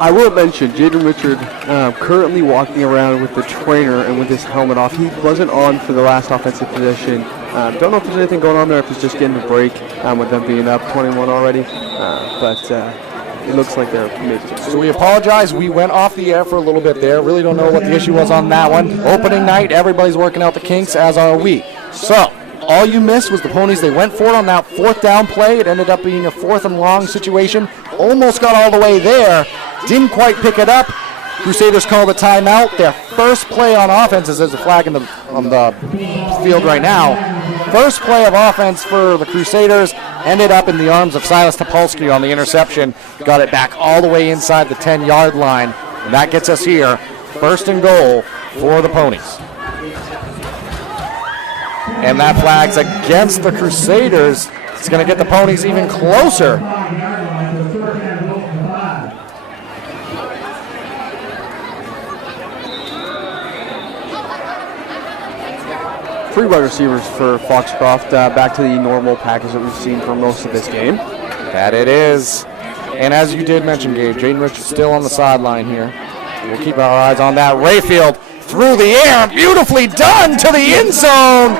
I will mention Jaden Richard currently walking around with the trainer and with his helmet off. He wasn't on for the last offensive possession. Don't know if there's anything going on there, if he's just getting a break with them being up 21 already. But it looks like they're maybe. So we apologize. We went off the air for a little bit there. Really don't know what the issue was on that one. Opening night, everybody's working out the kinks, as are we. So all you missed was the Ponies. They went for it on that fourth down play. It ended up being a 4th and long situation. Almost got all the way there. Didn't quite pick it up. Crusaders called a timeout. Their first play on offense, as there's a flag on the field right now. First play of offense for the Crusaders ended up in the arms of Silas Topolsky on the interception. Got it back all the way inside the 10-yard line. And that gets us here. 1st and goal for the Ponies. And that flag's against the Crusaders. It's going to get the Ponies even closer. Three wide receivers for Foxcroft, back to the normal package that we've seen for most of this game. That it is. And as you did mention, Gabe, Jaden Richards still on the sideline here. We'll keep our eyes on that. Rayfield through the air, beautifully done to the end zone.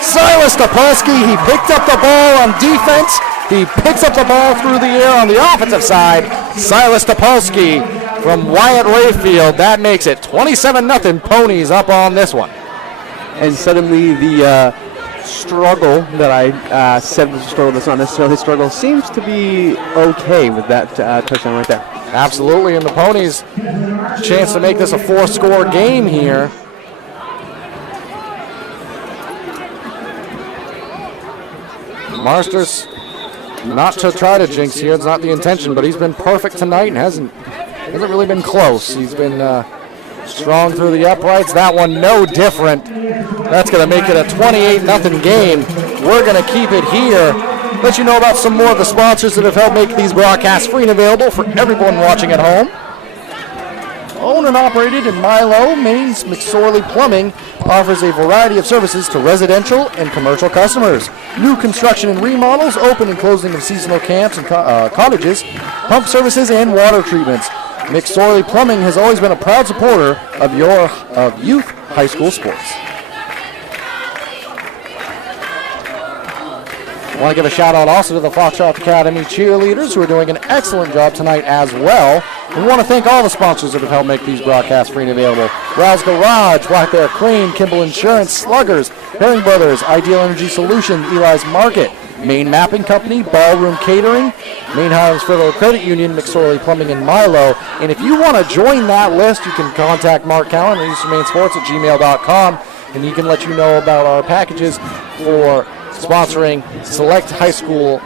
Silas Topolsky, he picked up the ball on defense. He picks up the ball through the air on the offensive side. Silas Topolsky from Wyatt Rayfield. That makes it 27-0 Ponies up on this one. And suddenly the struggle that I said was a struggle that's not necessarily a struggle seems to be okay with that touchdown right there. Absolutely, and the Ponies chance to make this a 4-score game here. Marsters, not to try to jinx here, it's not the intention, but he's been perfect tonight and hasn't really been close. He's been strong through the uprights. That one no different. That's going to make it a 28-0 game. We're going to keep it here. Let you know about some more of the sponsors that have helped make these broadcasts free and available for everyone watching at home. Owned and operated in Milo, Maine's McSorley Plumbing offers a variety of services to residential and commercial customers. New construction and remodels, open and closing of seasonal camps and cottages, pump services, and water treatments. McSorley Plumbing has always been a proud supporter of youth high school sports. I want to give a shout out also to the Foxcroft Academy cheerleaders who are doing an excellent job tonight as well. And we want to thank all the sponsors that have helped make these broadcasts free and available. Rouse Garage, Black Bear Crane, Kimball Insurance, Sluggers, Herring Brothers, Ideal Energy Solution, Eli's Market, Maine Mapping Company, Ballroom Catering, Maine Highlands Federal Credit Union, McSorley Plumbing, and Milo. And if you want to join that list, you can contact Mark Cowan at easternmainesports@gmail.com, and he can let you know about our packages for sponsoring select high school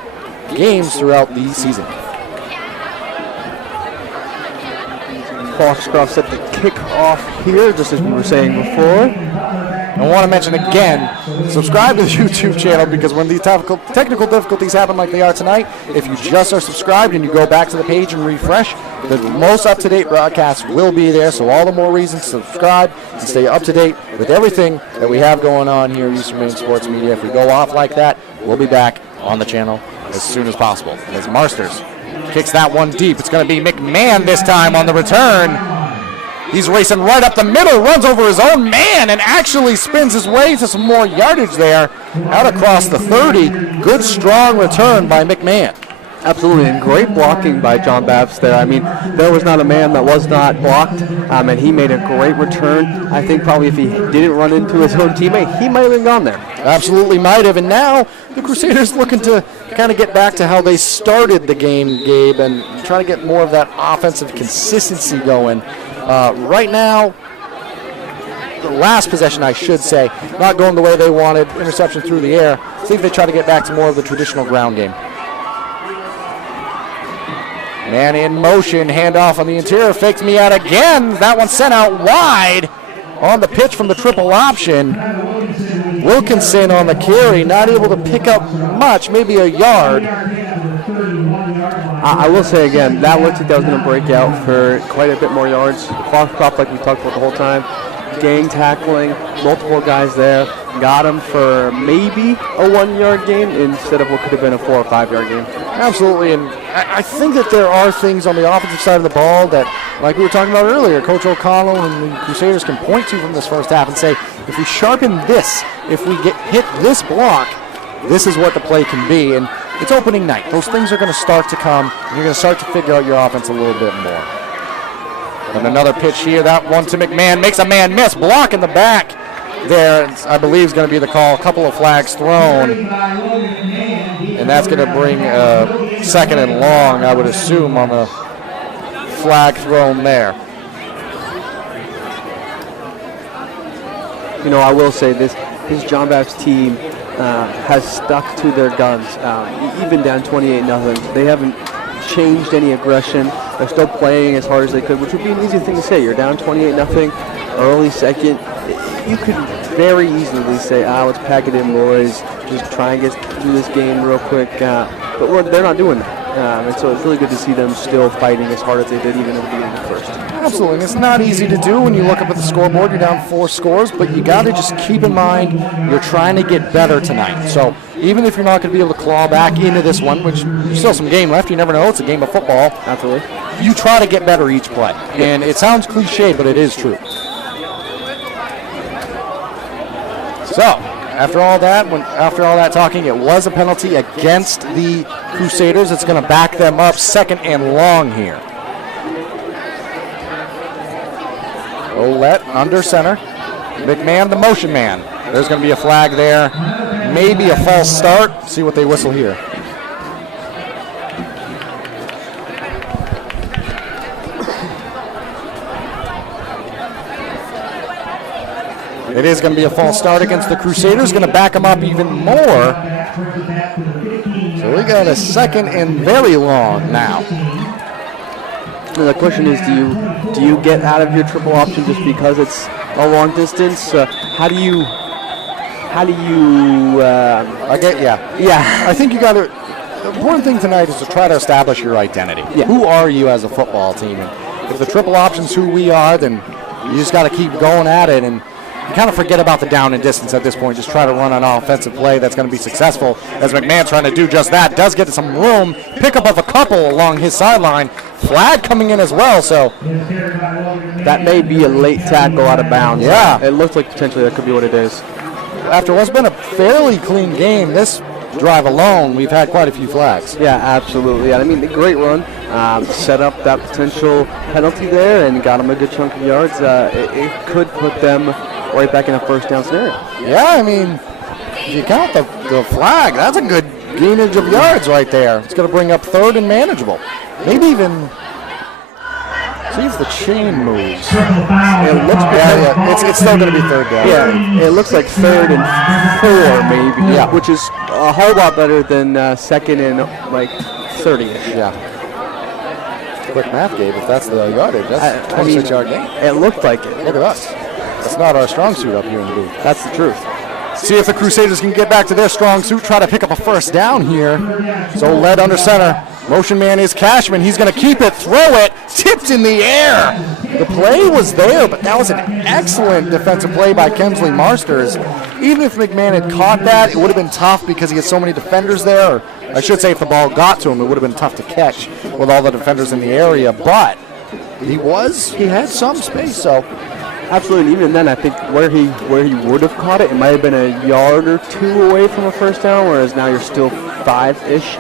games throughout the season. Foxcroft set the kick off here, just as we were saying before. I want to mention again, subscribe to the YouTube channel, because when these technical difficulties happen like they are tonight, if you just are subscribed and you go back to the page and refresh, the most up-to-date broadcasts will be there, so all the more reasons to subscribe and stay up-to-date with everything that we have going on here at Eastern Maine Sports Media. If we go off like that, we'll be back on the channel as soon as possible. As Marsters kicks that one deep, it's going to be McMahon this time on the return. He's racing right up the middle, runs over his own man, and actually spins his way to some more yardage there, out across the 30. Good, strong return by McMahon. Absolutely, and great blocking by John Bapst there. I mean, there was not a man that was not blocked, and he made a great return. I think probably if he didn't run into his own teammate, he might have been gone there. Absolutely might have, and now the Crusaders looking to kind of get back to how they started the game, Gabe, and try to get more of that offensive consistency going. Right now, the last possession, I should say, not going the way they wanted, interception through the air. See if they try to get back to more of the traditional ground game. Man in motion, handoff on the interior, fakes me out again. That one sent out wide on the pitch from the triple option. Wilkinson on the carry, not able to pick up much, maybe a yard. I will say again, that looks like that was going to break out for quite a bit more yards. Foxcroft, like we talked about the whole time, gang tackling, multiple guys there. Got him for maybe a 1-yard gain instead of what could have been a 4 or 5 yard gain. Absolutely, and I think that there are things on the offensive side of the ball that, like we were talking about earlier, Coach O'Connell and the Crusaders can point to from this first half and say, if we sharpen this, if we hit this block, this is what the play can be. And it's opening night. Those things are going to start to come, and you're going to start to figure out your offense a little bit more. And another pitch here, that one to McMahon, makes a man miss, block in the back. There, I believe, is going to be the call. A couple of flags thrown, and that's going to bring second and long, I would assume, on the flag thrown there. You know, I will say this John Bapst team has stuck to their guns, even down 28-0. They haven't changed any aggression. They're still playing as hard as they could, which would be an easy thing to say. You're down 28-0, early second. You could very easily say, let's pack it in, boys. Just try and get through this game real quick. But they're not doing that. And so it's really good to see them still fighting as hard as they did even at the beginning of the first. Absolutely. It's not easy to do when you look up at the scoreboard. You're down 4 scores, but you got to just keep in mind you're trying to get better tonight. So even if you're not going to be able to claw back into this one, which there's still some game left, you never know. It's a game of football. Absolutely. You try to get better each play. And it sounds cliche, but it is true. So, after all that talking, it was a penalty against the Crusaders. It's going to back them up second and long here. Olette under center. McMahon, the motion man. There's going to be a flag there. Maybe a false start. See what they whistle here. It is going to be a false start against the Crusaders. Going to back them up even more. So we got a second and very long now. The question is, do you get out of your triple option just because it's a long distance? How do you? I think you got to. The important thing tonight is to try to establish your identity. Yeah. Who are you as a football team? And if the triple option's who we are, then you just got to keep going at it and. You kind of forget about the down and distance at this point. Just try to run an offensive play that's going to be successful. As McMahon trying to do just that. Does get some room. Pickup of a couple along his sideline. Flag coming in as well. So that may be a late tackle out of bounds. Yeah. It looks like potentially that could be what it is. After what's been a fairly clean game, this drive alone, we've had quite a few flags. Yeah, absolutely. I mean, the great run set up that potential penalty there and got them a good chunk of yards. It could put them right back in a first down scenario. Yeah, I mean, if you count the flag, that's a good gainage of yards right there. It's going to bring up third and manageable. Maybe even see if the chain moves. It looks it's still going to be third down. Yeah, it looks like 3rd and 4 maybe, which is a whole lot better than second and like 30-ish. Yeah. Quick math, Gabe, if that's the yardage. That's a 26-yard gain. It looked like it. Look at us. That's not our strong suit up here in the booth. That's the truth. See if the Crusaders can get back to their strong suit, try to pick up a first down here. So led under center. Motion man is Cashman. He's going to keep it, throw it, tipped in the air. The play was there, but that was an excellent defensive play by Kemsley Marsters. Even if McMahon had caught that, it would have been tough because he had so many defenders there. Or I should say if the ball got to him, it would have been tough to catch with all the defenders in the area. But he had some space, so. Absolutely, and even then, I think where he would have caught it, it might have been a yard or two away from a first down, whereas now you're still 5-ish.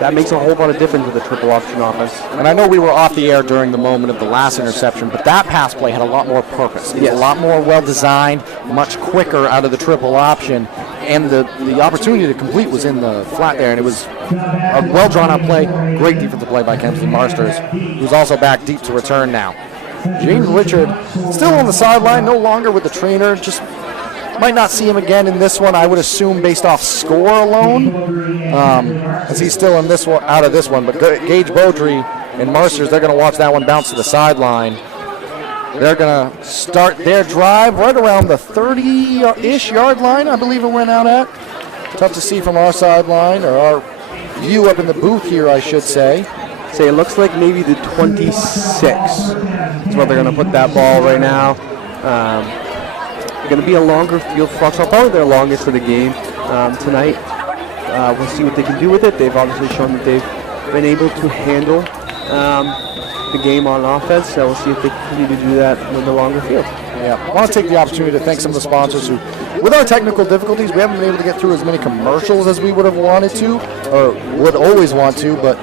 That makes a whole lot of difference with the triple option offense. And I know we were off the air during the moment of the last interception, but that pass play had a lot more purpose. It was a lot more well-designed, much quicker out of the triple option, and the opportunity to complete was in the flat there, and it was a well-drawn-out play. Great defensive play by Kemsley Marsters, who's also back deep to return now. James Richard still on the sideline, no longer with the trainer. Just might not see him again in this one, I would assume, based off score alone, as he's still in this one, out of this one. But Gage Beaudry and Marsters, they're going to watch that one bounce to the sideline. They're going to start their drive right around the 30-ish yard line, I believe it went out at. Tough to see from our sideline, or our view up in the booth here, I should say. It looks like maybe the 26 is where they're going to put that ball right now. Going to be a longer field for Foxcroft, probably their longest of the game tonight. We'll see what they can do with it. They've obviously shown that they've been able to handle the game on offense, so we'll see if they continue to do that with the longer field. Yeah, I want to take the opportunity to thank some of the sponsors who, with our technical difficulties, we haven't been able to get through as many commercials as we would have wanted to, or would always want to, but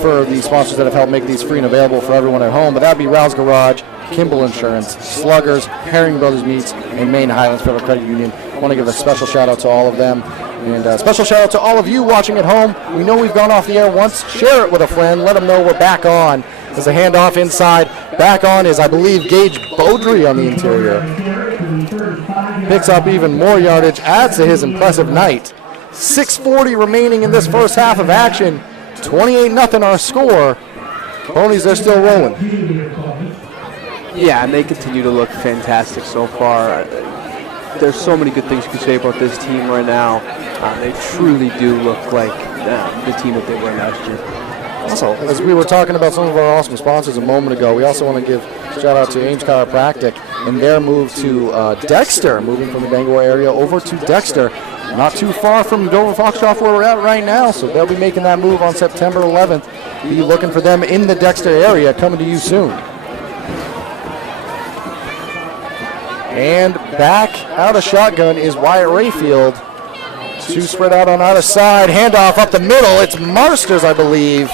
for the sponsors that have helped make these free and available for everyone at home. But that would be Rouse Garage, Kimball Insurance, Sluggers, Herring Brothers Meats, and Maine Highlands Federal Credit Union. I want to give a special shout out to all of them. And a special shout out to all of you watching at home. We know we've gone off the air once. Share it with a friend. Let them know we're back on. There's a handoff inside. Back on is, I believe, Gage Beaudry on the interior. Picks up even more yardage, adds to his impressive night. 6:40 remaining in this first half of action. 28-0 our score. Ponies, they're still rolling. Yeah, and they continue to look fantastic so far. There's so many good things you can say about this team right now. They truly do look like the team that they were last year. Also, as we were talking about some of our awesome sponsors a moment ago, we also want to give a shout out to Ames Chiropractic and their move to Dexter, moving from the Bangor area over to Dexter. Not too far from Dover Foxcroft where we're at right now, so they'll be making that move on September 11th. Be looking for them in the Dexter area, coming to you soon. And back out of shotgun is Wyatt Rayfield. Two spread out on either side. Handoff up the middle. It's Marsters, I believe.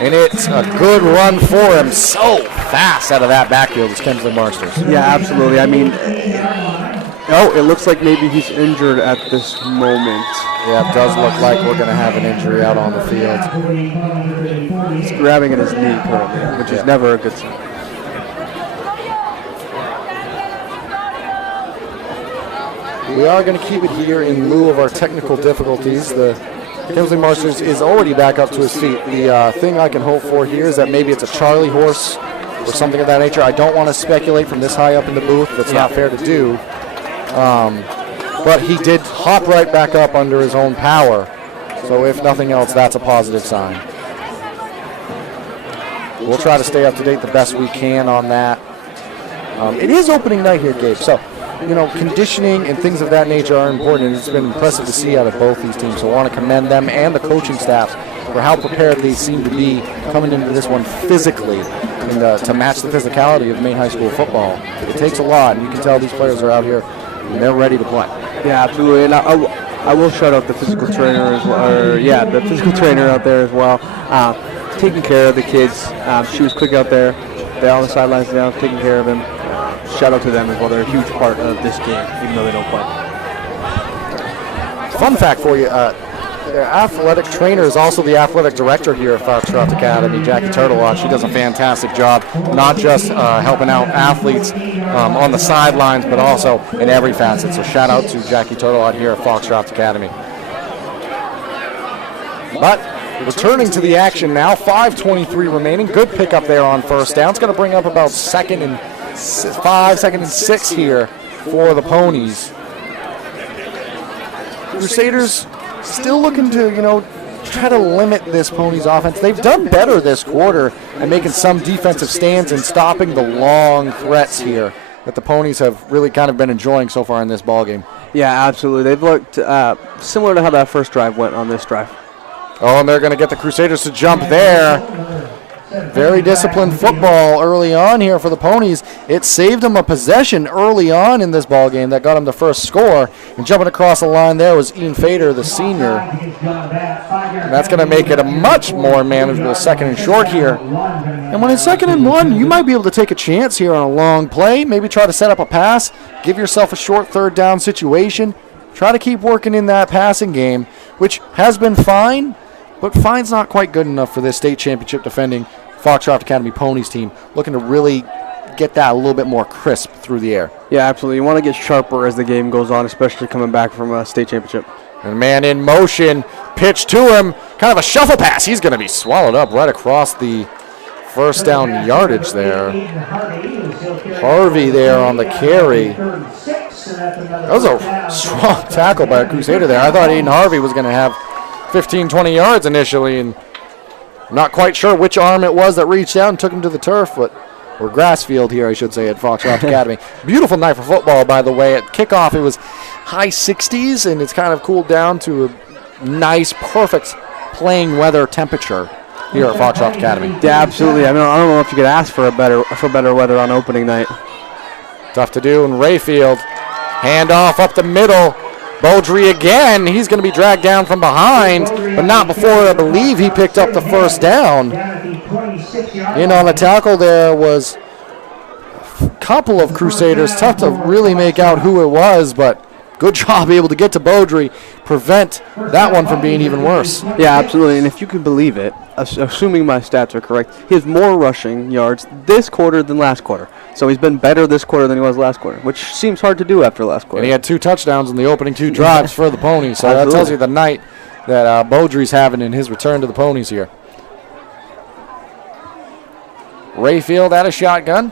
And it's a good run for him. So fast out of that backfield is Kensley Marsters. Yeah, absolutely. I mean, it looks like maybe he's injured at this moment. Yeah, it does look like we're going to have an injury out on the field. He's grabbing at his knee currently, which is never a good sign. We are going to keep it here in lieu of our technical difficulties. The Kensley Marsters is already back up to his feet. The thing I can hope for here is that maybe it's a Charlie horse or something of that nature. I don't want to speculate from this high up in the booth. That's not fair to do. But he did hop right back up under his own power. So if nothing else, that's a positive sign. We'll try to stay up to date the best we can on that. It is opening night here, Gabe. So, conditioning and things of that nature are important, and it's been impressive to see out of both these teams. So I want to commend them and the coaching staff for how prepared they seem to be coming into this one physically and to match the physicality of Maine high school football. It takes a lot, and you can tell these players are out here and they're ready to play. Yeah, absolutely. And I will shout out the physical trainer as well. The physical trainer out there as well, taking care of the kids. She was quick out there. They're on the sidelines now, taking care of him. Shout out to them as well. They're a huge part of this game, even though they don't play. Fun fact for you, their athletic trainer is also the athletic director here at Foxcroft Academy, Jackie Turtlewatch. She does a fantastic job, not just helping out athletes on the sidelines, but also in every facet. So shout out to Jackie Turtlewatch here at Foxcroft Academy. But returning to the action now, 5:23 remaining. Good pickup there on first down. It's going to bring up about second and 6 here for the Ponies. Crusaders still looking to, try to limit this Ponies offense. They've done better this quarter at making some defensive stands and stopping the long threats here that the Ponies have really kind of been enjoying so far in this ballgame. Yeah, absolutely. They've looked similar to how that first drive went on this drive. Oh, and they're going to get the Crusaders to jump there. Very disciplined football early on here for the Ponies. It saved them a possession early on in this ball game that got them the first score. And jumping across the line there was Ian Fader, the senior. And that's going to make it a much more manageable second and short here. And when it's 2nd and 1, you might be able to take a chance here on a long play. Maybe try to set up a pass. Give yourself a short third down situation. Try to keep working in that passing game, which has been fine. But fine's not quite good enough for this state championship defending Foxcroft Academy Ponies team, looking to really get that a little bit more crisp through the air. Yeah, absolutely. You want to get sharper as the game goes on, especially coming back from a state championship. And man in motion, pitch to him, kind of a shuffle pass. He's going to be swallowed up right across the first down yardage there. Harvey there on the carry. That was a strong tackle by a Crusader there. I thought Aiden Harvey was going to have 15, 20 yards initially, and I'm not quite sure which arm it was that reached out and took him to the turf, but or grass field here, I should say, at Foxcroft Academy. Beautiful night for football, by the way. At kickoff, it was high 60s, and it's kind of cooled down to a nice, perfect playing weather temperature here at Foxcroft Academy. Yeah, absolutely. I mean, I don't know if you could ask for better weather on opening night. Tough to do. And Rayfield, handoff up the middle. Beaudry again. He's going to be dragged down from behind, but not before I believe he picked up the first down. In on the tackle there was a couple of Crusaders. Tough to really make out who it was, but good job able to get to Beaudry, prevent that one from being even worse. Yeah, absolutely. And if you can believe it, assuming my stats are correct, he has more rushing yards this quarter than last quarter. So he's been better this quarter than he was last quarter, which seems hard to do after last quarter. And he had 2 touchdowns in the opening 2 drives for the Ponies. So that tells you the night that Beaudry's having in his return to the Ponies here. Rayfield at a shotgun.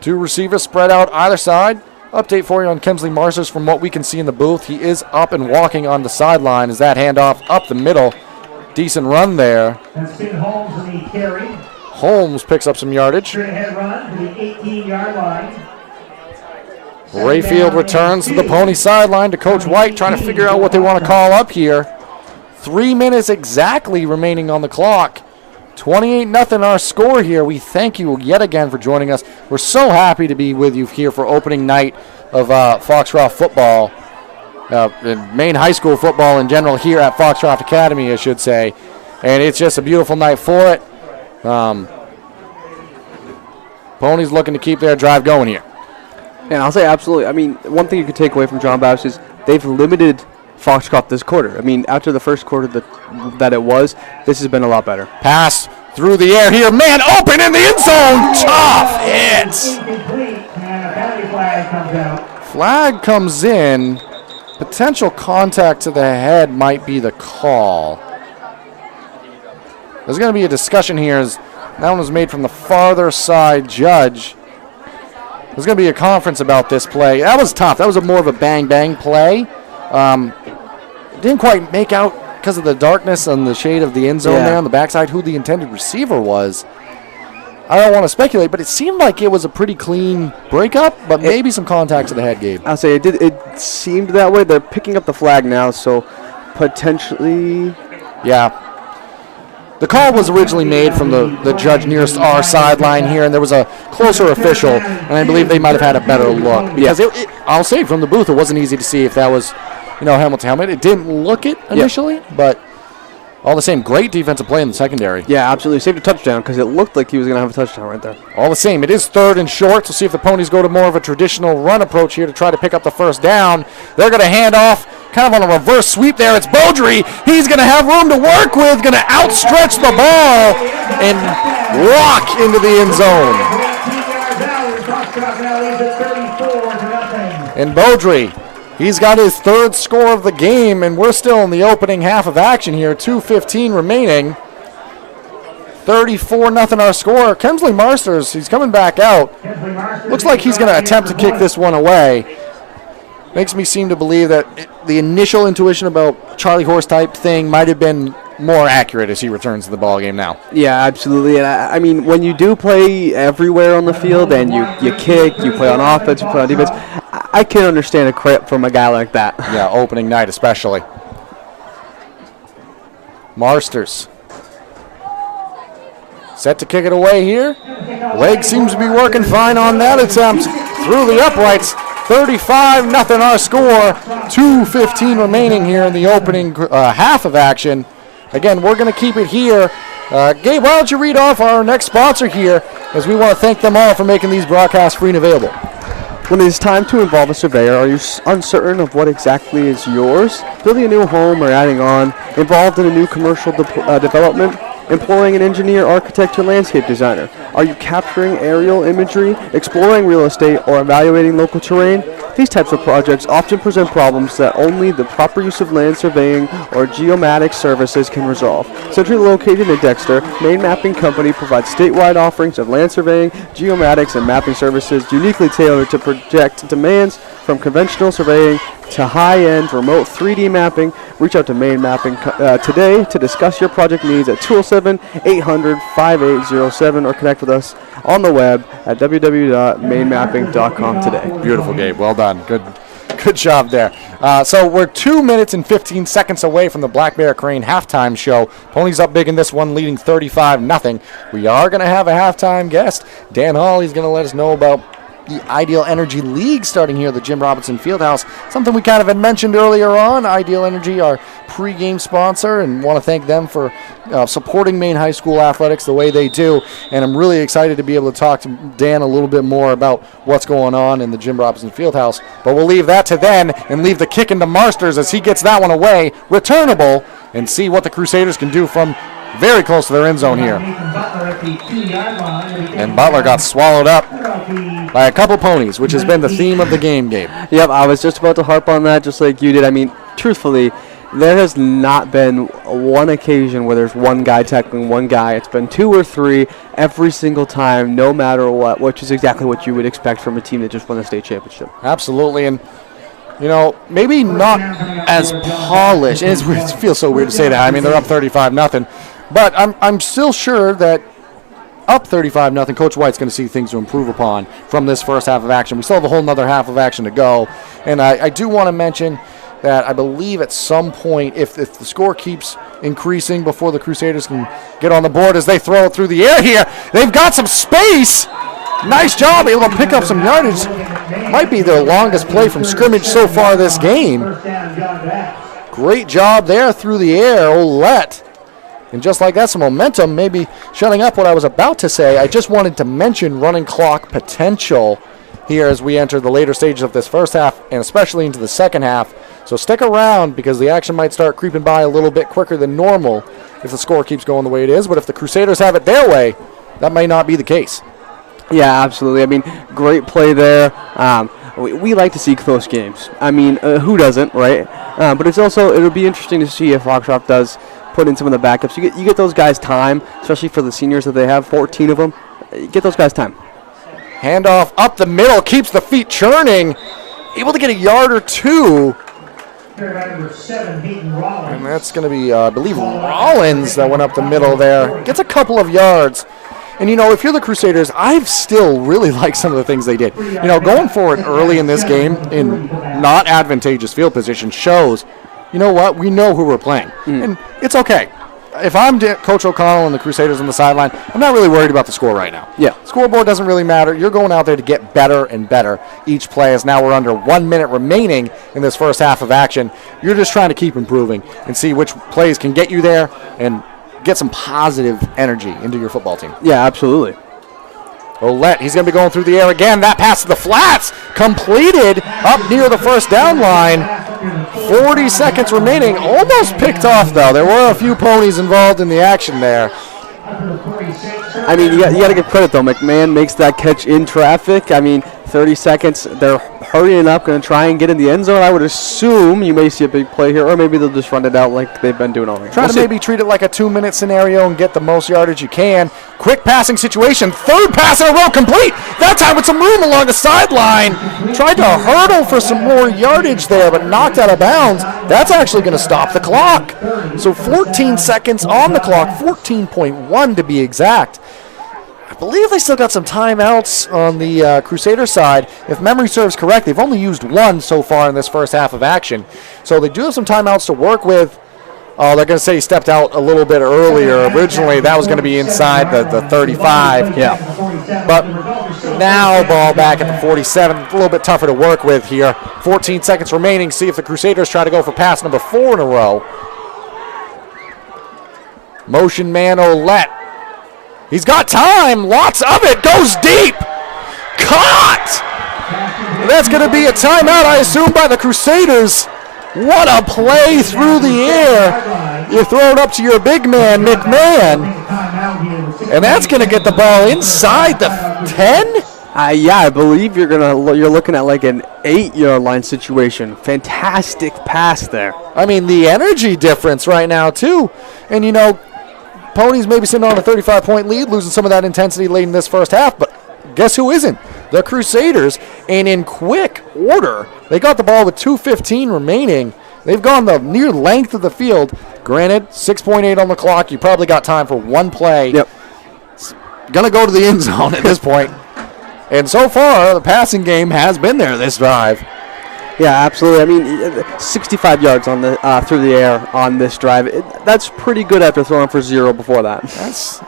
2 receivers spread out either side. Update for you on Kemsley Marsters from what we can see in the booth. He is up and walking on the sideline as that handoff up the middle. Decent run there. That's been Holmes in the carry. Holmes picks up some yardage. Straight ahead run to the 18-yard line. Rayfield returns to the Pony sideline to Coach White, trying to figure out what they want to call up here. 3 minutes exactly remaining on the clock. 28-0 our score here. We thank you yet again for joining us. We're so happy to be with you here for opening night of Foxcroft football, Maine high school football in general here at Foxcroft Academy, I should say. And it's just a beautiful night for it. Ponies looking to keep their drive going here. And I'll say absolutely. I mean, one thing you could take away from John Bapst is they've limited Foxcroft this quarter. I mean, after the first quarter that it was, this has been a lot better. Pass through the air here. Man open in the end zone. Tough hits. Flag comes in. Potential contact to the head might be the call. There's going to be a discussion here as that one was made from the farther side judge. There's going to be a conference about this play. That was tough. That was more of a bang-bang play. Didn't quite make out because of the darkness and the shade of the end zone there on the backside who the intended receiver was. I don't want to speculate, but it seemed like it was a pretty clean breakup, but maybe some contact to the head, Gabe. I'll say it seemed that way. They're picking up the flag now, so potentially. Yeah. The call was originally made from the judge nearest our sideline here, and there was a closer official, and I believe they might have had a better look. Because I'll say from the booth, it wasn't easy to see if that was, helmet to helmet. It didn't look it initially, but all the same, great defensive play in the secondary. Yeah, absolutely. Saved a touchdown because it looked like he was going to have a touchdown right there. All the same, it is 3rd and short. So see if the Ponies go to more of a traditional run approach here to try to pick up the first down. They're going to hand off kind of on a reverse sweep there. It's Beaudry. He's going to have room to work with, going to outstretch the ball and walk into the end zone. And Beaudry, he's got his 3rd score of the game, and we're still in the opening half of action here. 2:15 remaining. 34-0 our score. Kemsley Marsters, he's coming back out. Looks like he's going to attempt to kick this one away. Makes me seem to believe that the initial intuition about Charlie Horse type thing might have been more accurate as he returns to the ball game now. Yeah, absolutely. And I mean, when you do play everywhere on the field and you kick, you play on offense, you play on defense, I can understand a crap from a guy like that. Yeah, opening night especially. Marsters set to kick it away here. Leg seems to be working fine on that attempt through the uprights. 35-0 our score. 2:15 remaining here in the opening half of action. Again, we're going to keep it here. Gabe, why don't you read off our next sponsor here, as we want to thank them all for making these broadcasts free and available. When it is time to involve a surveyor, are you uncertain of what exactly is yours? Building a new home or adding on? Involved in a new commercial development? Employing an engineer, architect, or landscape designer? Are you capturing aerial imagery, exploring real estate, or evaluating local terrain? These types of projects often present problems that only the proper use of land surveying or geomatic services can resolve. Centrally located in Dexter, Maine Mapping Company provides statewide offerings of land surveying, geomatics, and mapping services uniquely tailored to project demands from conventional surveying to high-end remote 3D mapping. Reach out to Main Mapping today to discuss your project needs at 207-800-5807 or connect with us on the web at www.mainmapping.com today. Beautiful, Gabe. Well done. Good job there. So we're 2 minutes and 15 seconds away from the Black Bear Crane halftime show. Ponies up big in this one, leading 35-0. We are going to have a halftime guest. Dan Hall, he's going to let us know about the Ideal Energy League starting here at the Jim Robinson Fieldhouse. Something we kind of had mentioned earlier on. Ideal Energy, our pregame sponsor, and want to thank them for supporting Maine High School athletics the way they do. And I'm really excited to be able to talk to Dan a little bit more about what's going on in the Jim Robinson Fieldhouse. But we'll leave that to then and leave the kick into Marsters as he gets that one away, returnable, and see what the Crusaders can do from very close to their end zone here. And Butler got swallowed up by a couple ponies, which has been the theme of the game, Gabe. Yep, I was just about to harp on that just like you did. I mean, truthfully, there has not been one occasion where there's one guy tackling one guy. It's been 2 or 3 every single time, no matter what, which is exactly what you would expect from a team that just won the state championship. Absolutely, and you know, maybe not as polished. It feels so weird to say that. I mean, they're up 35-0. But I'm still sure that up 35-0, Coach White's going to see things to improve upon from this first half of action. We still have a whole nother half of action to go. And I do want to mention that I believe at some point, if the score keeps increasing before the Crusaders can get on the board as they throw it through the air here, they've got some space. Nice job, able to pick up some yardage. Might be their longest play from scrimmage so far this game. Great job there through the air, Olette. And just like that, some momentum, maybe shutting up what I was about to say. I just wanted to mention running clock potential here as we enter the later stages of this first half and especially into the second half. So stick around because the action might start creeping by a little bit quicker than normal if the score keeps going the way it is. But if the Crusaders have it their way, that may not be the case. Yeah, absolutely. I mean, great play there. We like to see close games. I mean, who doesn't, right? But it'll be interesting to see if Foxcroft does put in some of the backups. You get those guys time, especially for the seniors that they have, 14 of them. Get those guys time. Handoff up the middle, keeps the feet churning, able to get a yard or two. And that's going to be, I believe, Rollins that went up the middle there. Gets a couple of yards. And, you know, if you're the Crusaders, I've still really liked some of the things they did. You know, going forward early in this game in not advantageous field position shows, you know what, we know who we're playing. And it's okay. If I'm Coach O'Connell and the Crusaders on the sideline, I'm not really worried about the score right now. Yeah. Scoreboard doesn't really matter. You're going out there to get better and better each play as now we're under 1 minute remaining in this first half of action. You're just trying to keep improving and see which plays can get you there and get some positive energy into your football team. Yeah, absolutely. Olette, he's going to be going through the air again. That pass to the flats, completed up near the first down line. 40 seconds remaining. Almost picked off, though. There were a few ponies involved in the action there. I mean, you got to give credit, though. McMahon makes that catch in traffic. I mean, 30 seconds. They're hurrying up, going to try and get in the end zone. I would assume you may see a big play here, or maybe they'll just run it out like they've been doing already. Try to maybe treat it like a 2-minute scenario and get the most yardage you can. Quick passing situation. Third pass in a row complete. That time with some room along the sideline. Tried to hurdle for some more yardage there, but knocked out of bounds. That's actually going to stop the clock. So 14 seconds on the clock, 14.1 to be exact. I believe they still got some timeouts on the Crusader side. If memory serves correct, they've only used one so far in this first half of action. So they do have some timeouts to work with. Oh, they're going to say he stepped out a little bit earlier. Originally, that was going to be inside the 35. Yeah. But now ball back at the 47. A little bit tougher to work with here. 14 seconds remaining. See if the Crusaders try to go for pass number 4 in a row. Motion man Olette. He's got time, lots of it, goes deep, caught! And that's going to be a timeout, I assume, by the Crusaders. What a play through the air. You throw it up to your big man, McMahon, and that's going to get the ball inside the 10? Yeah, I believe you're looking at like an 8-yard line situation. Fantastic pass there. I mean, the energy difference right now, too. And, you know, Ponies maybe sitting on a 35-point lead, losing some of that intensity late in this first half, but guess who isn't? the Crusaders, and in quick order, they got the ball with 2:15 remaining. They've gone the near length of the field. Granted, 6.8 on the clock. You probably got time for one play. Yep. Going to go to the end zone at this point. And so far, the passing game has been there this drive. Yeah, absolutely. I mean, 65 yards on the through the air on this drive. That's pretty good after throwing for 0 before that. That's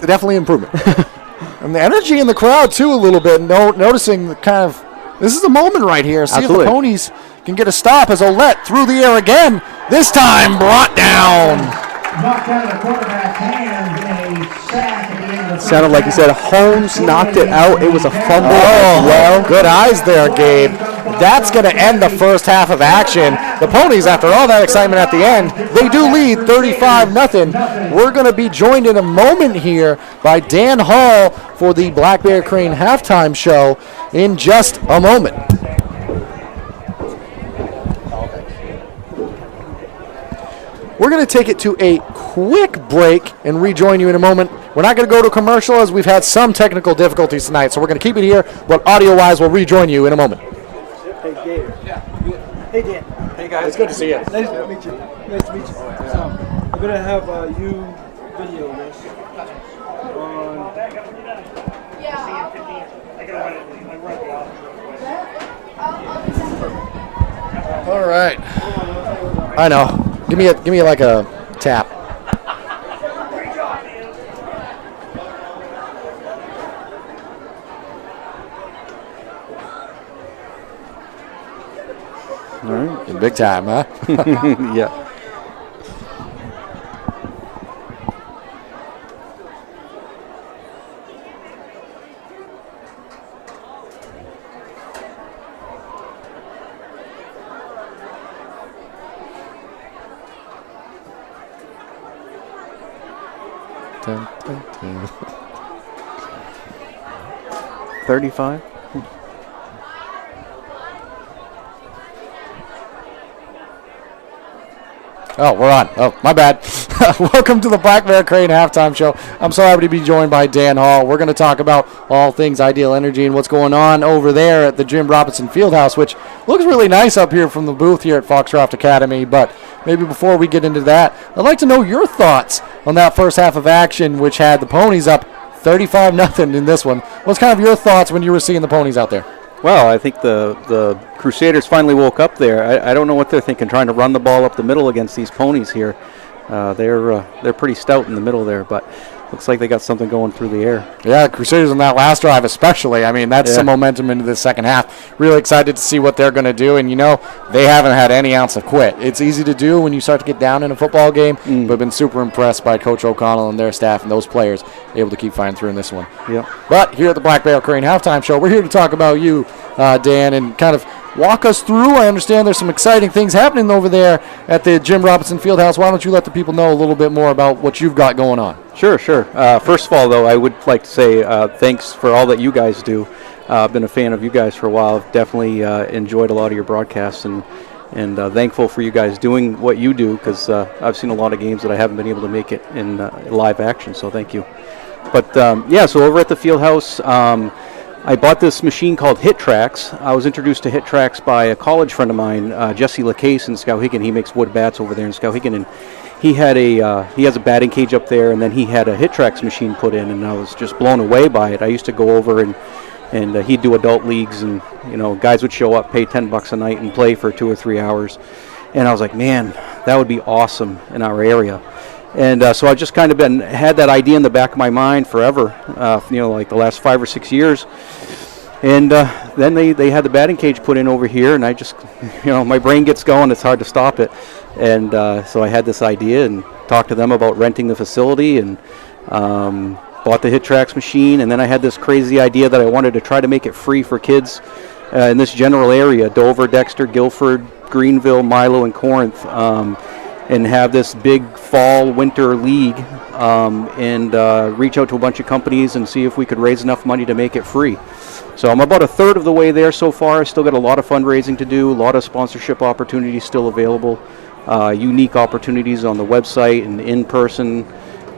definitely improvement. And the energy in the crowd, too, a little bit. Noticing the kind of, this is the moment right here. See Absolutely. if the Ponies can get a stop as Olette through the air again. This time brought down. Knocked out of the quarterback's hands in a sack at the end of the Sounded like you said Holmes knocked it out. It was a fumble Oh, as well. good eyes there, Gabe. That's going to end the first half of action. The Ponies, after all that excitement at the end, they do lead 35-0. We're going to be joined in a moment here by Dan Hall for the Black Bear Crane halftime show in just a moment. We're going to take it to a quick break and rejoin you in a moment. We're not going to go to commercial as we've had some technical difficulties tonight, so we're going to keep it here, but audio-wise, we'll rejoin you in a moment. Hey, Gabe. Hey, Dan. Hey, guys. It's good to see you. Nice to meet you. Nice to meet you. So, I'm going to have you video this on... All right. I know. Give me like a tap. All right. Big time, huh? Yeah. Dun, dun, dun. 35. Oh, we're on. Oh, my bad. Welcome to the Black Bear Crane halftime show. I'm so happy to be joined by Dan Hall. We're going to talk about all things Ideal Energy and what's going on over there at the Jim Robinson Fieldhouse, which looks really nice up here from the booth here at Foxcroft Academy. But maybe before we get into that, I'd like to know your thoughts on that first half of action, which had the Ponies up 35-0 in this one. What's kind of your thoughts when you were seeing the Ponies out there? Well, I think the Crusaders finally woke up there. I don't know what they're thinking, trying to run the ball up the middle against these Ponies here. They're pretty stout in the middle there, but looks like they got something going through the air. Yeah, Crusaders on that last drive especially. I mean, that's some momentum into the second half. Really excited to see what they're going to do. And, you know, they haven't had any ounce of quit. It's easy to do when you start to get down in a football game, but I've been super impressed by Coach O'Connell and their staff and those players able to keep fighting through in this one. Yeah. But here at the Black Bear Crane halftime show, we're here to talk about you, Dan, and kind of walk us through. I understand there's some exciting things happening over there at the Jim Robinson Fieldhouse. Why don't you let the people know a little bit more about what you've got going on? Sure. First of all, though, I would like to say thanks for all that you guys do. I've been a fan of you guys for a while. I've definitely enjoyed a lot of your broadcasts and thankful for you guys doing what you do, because I've seen a lot of games that I haven't been able to make it in live action, so thank you. But, so over at the Fieldhouse, I bought this machine called Hit Tracks. I was introduced to Hit Tracks by a college friend of mine, Jesse LaCase in Skowhegan. He makes wood bats over there in Skowhegan, and he has a batting cage up there, and then he had a Hit Tracks machine put in, and I was just blown away by it. I used to go over and he'd do adult leagues, and guys would show up, pay $10 a night, and play for 2 or 3 hours. And I was like, man, that would be awesome in our area. And so I've just kind of had that idea in the back of my mind forever, like the last 5 or 6 years. And then they had the batting cage put in over here, and I just, my brain gets going. It's hard to stop it. And so I had this idea and talked to them about renting the facility, and bought the Hit Tracks machine. And then I had this crazy idea that I wanted to try to make it free for kids in this general area, Dover, Dexter, Guilford, Greenville, Milo, and Corinth. And have this big fall-winter league and reach out to a bunch of companies and see if we could raise enough money to make it free. So I'm about a third of the way there so far. I still got a lot of fundraising to do, a lot of sponsorship opportunities still available, unique opportunities on the website and in person.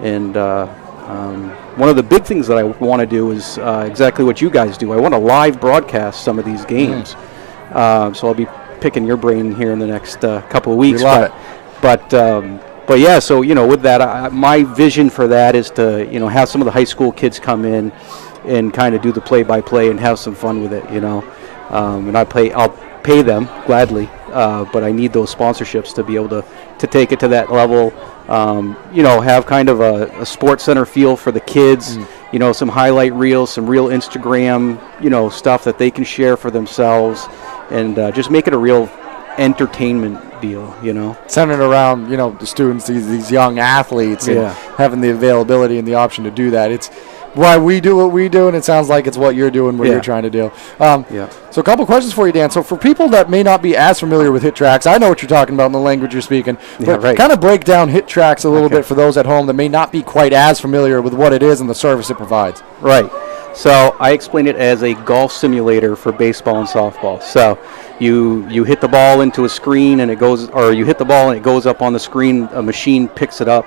And One of the big things that I want to do is exactly what you guys do. I want to live broadcast some of these games. So I'll be picking your brain here in the next couple of weeks. We love it. But yeah, so with that, my vision for that is to have some of the high school kids come in and kind of do the play-by-play and have some fun with it. And I'll pay them gladly, but I need those sponsorships to be able to take it to that level. Have kind of a sports center feel for the kids. Some highlight reels, some real Instagram, stuff that they can share for themselves, and just make it a real entertainment deal. Centered around the students, these young athletes, and having the availability and the option to do that. It's why we do what we do, and it sounds like it's what you're doing, what you're trying to do. So a couple questions for you, Dan. So for people that may not be as familiar with hit tracks, I know what you're talking about in the language you're speaking, but kind of break down hit tracks a little bit for those at home that may not be quite as familiar with what it is and the service it provides. Right. So I explain it as a golf simulator for baseball and softball. So you hit the ball into a screen and you hit the ball and it goes up on the screen. A machine picks it up.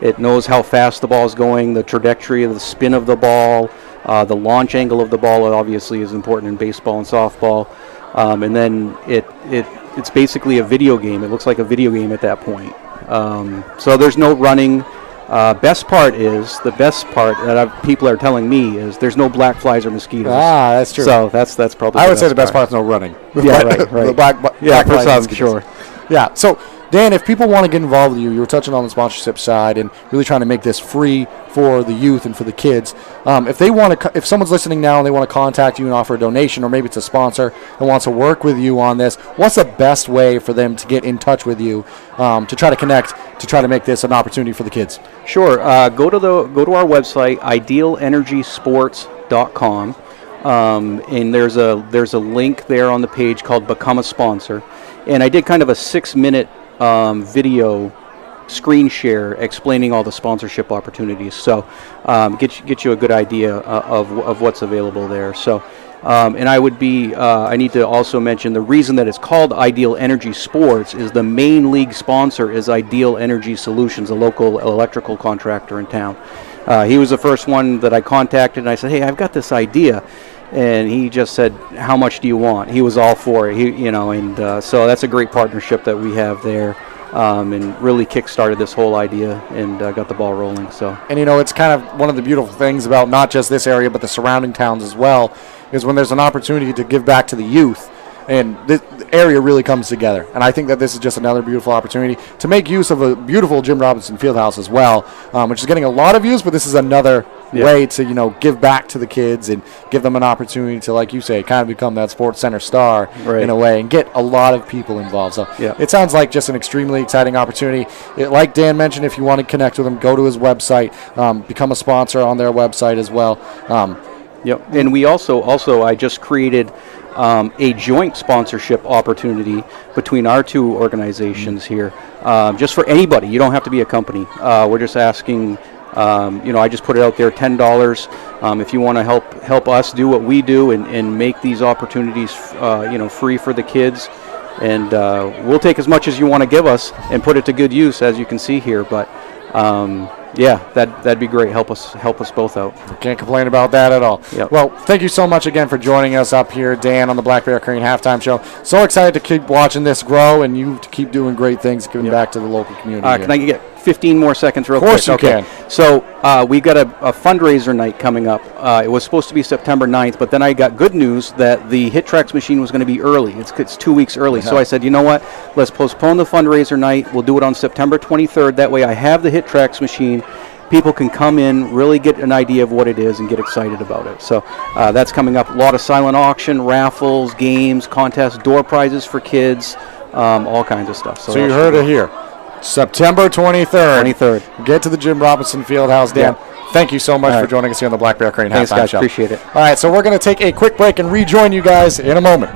It knows how fast the ball is going, the trajectory of the spin of the ball, the launch angle of the ball obviously is important in baseball and softball. And then it's basically a video game. It looks like a video game at that point. So there's no running. The best part that people are telling me is there's no black flies or mosquitoes. That's true. So that's probably. I would say the best part's no running. Yeah, right. The black for flies some, and sure. Yeah. So Dan, if people want to get involved with you were touching on the sponsorship side and really trying to make this free for the youth and for the kids. If someone's listening now and they want to contact you and offer a donation, or maybe it's a sponsor and wants to work with you on this, what's the best way for them to get in touch with you to try to connect, to try to make this an opportunity for the kids? Sure. Go to our website, idealenergysports.com, and there's a link there on the page called Become a Sponsor, and I did kind of a 6-minute video screen share explaining all the sponsorship opportunities. So get you a good idea of what's available there. So and I need to also mention the reason that it's called Ideal Energy Sports is the main league sponsor is Ideal Energy Solutions, a local electrical contractor in town. He was the first one that I contacted, and I said, hey, I've got this idea. And he just said, how much do you want? He was all for it. So that's a great partnership that we have there. And really kick-started this whole idea and got the ball rolling. So. And it's kind of one of the beautiful things about not just this area but the surrounding towns as well, is when there's an opportunity to give back to the youth, and the area really comes together. And I think that this is just another beautiful opportunity to make use of a beautiful Jim Robinson Fieldhouse as well, which is getting a lot of views, but this is another way to give back to the kids and give them an opportunity to, like you say, kind of become that sports center star in a way and get a lot of people involved. So it sounds like just an extremely exciting opportunity. Like Dan mentioned, if you want to connect with him, go to his website, become a sponsor on their website as well. And we also I just created a joint sponsorship opportunity between our two organizations here, just for anybody. You don't have to be a company. We're just asking. I just put it out there, $10. If you want to help us do what we do and make these opportunities, free for the kids, and we'll take as much as you want to give us and put it to good use, as you can see here. But that'd be great. Help us both out. Can't complain about that at all. Yep. Well, thank you so much again for joining us up here, Dan, on the Black Bear Crane Halftime Show. So excited to keep watching this grow and you to keep doing great things, giving back to the local community. Can I get 15 more seconds real quick? Of course you can. So we got a fundraiser night coming up. It was supposed to be September 9th, but then I got good news that the Hit Tracks machine was going to be early. It's 2 weeks early. So I said, you know what? Let's postpone the fundraiser night. We'll do it on September 23rd. That way I have the Hit Tracks machine. People can come in, really get an idea of what it is, and get excited about it. So that's coming up. A lot of silent auction, raffles, games, contests, door prizes for kids, all kinds of stuff. So you heard it here. September 23rd. 23rd. Get to the Jim Robinson Fieldhouse, Dan. Thank you so much for joining us here on the Black Bear Crane Halftime Show. Thanks, guys. Appreciate it. All right, so we're going to take a quick break and rejoin you guys in a moment.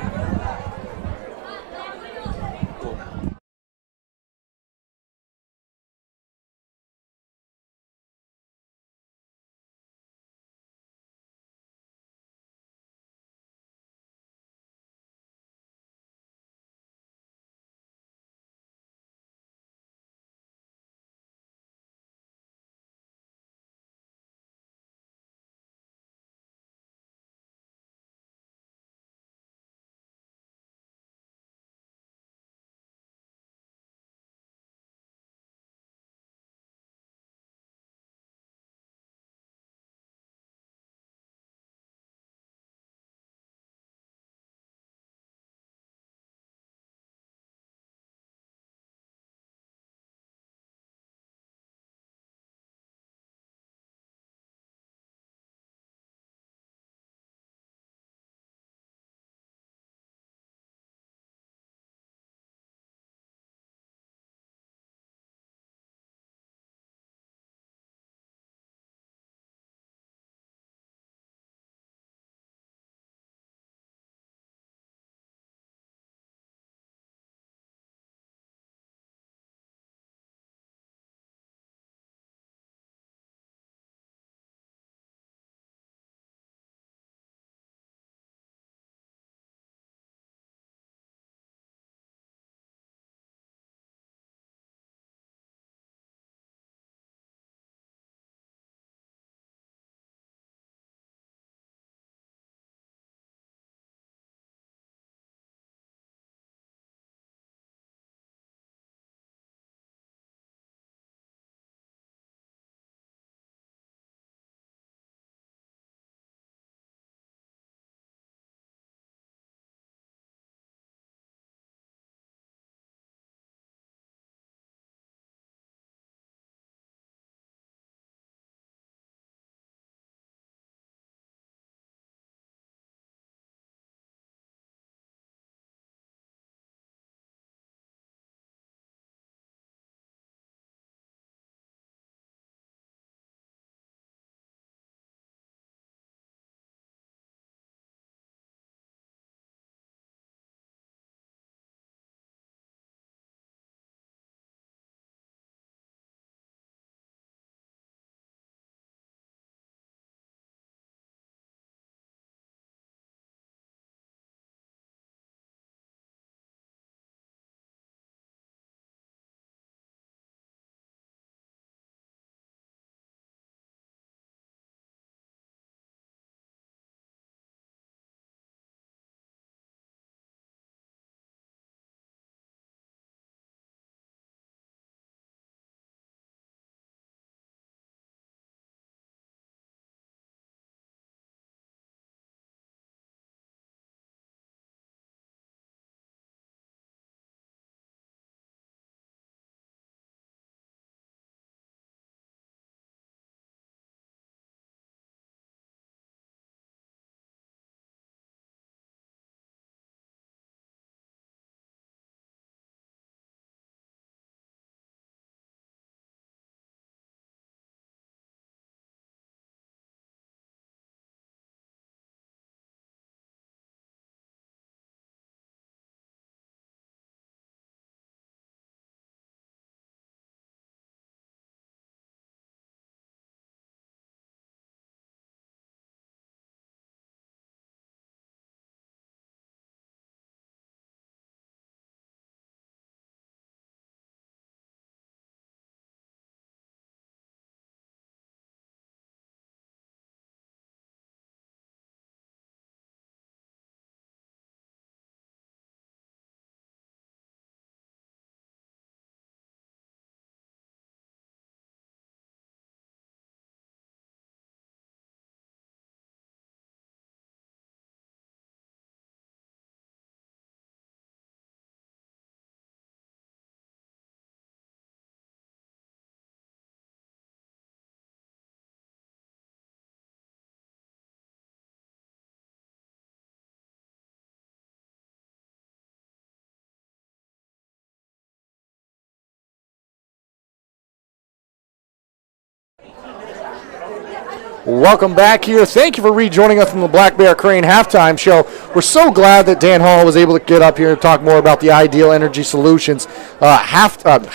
Welcome back here. Thank you for rejoining us from the Black Bear Crane halftime show. We're so glad that Dan Hall was able to get up here and talk more about the Ideal Energy Solutions halftime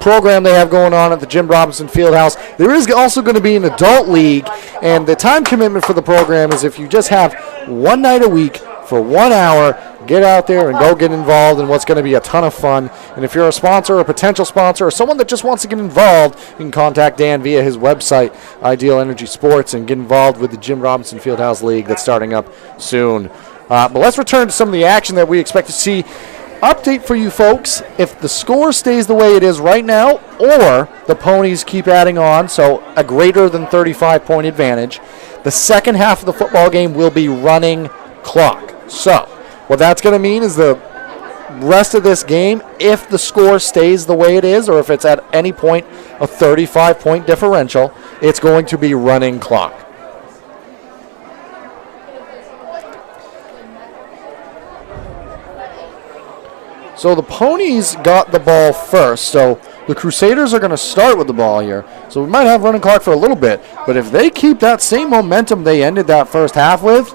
program they have going on at the Jim Robinson Fieldhouse. There is also going to be an adult league, and the time commitment for the program is if you just have one night a week for 1 hour, get out there and go get involved in what's going to be a ton of fun. And if you're a sponsor, a potential sponsor, or someone that just wants to get involved, you can contact Dan via his website, Ideal Energy Sports, and get involved with the Jim Robinson Fieldhouse League that's starting up soon. But let's return to some of the action that we expect to see. Update for you folks, if the score stays the way it is right now, or the Ponies keep adding on, so a greater than 35-point advantage, the second half of the football game will be running clock. So what that's going to mean is the rest of this game, if the score stays the way it is, or if it's at any point a 35-point differential, it's going to be running clock. So the Ponies got the ball first, so the Crusaders are going to start with the ball here. So we might have running clock for a little bit, but if they keep that same momentum they ended that first half with,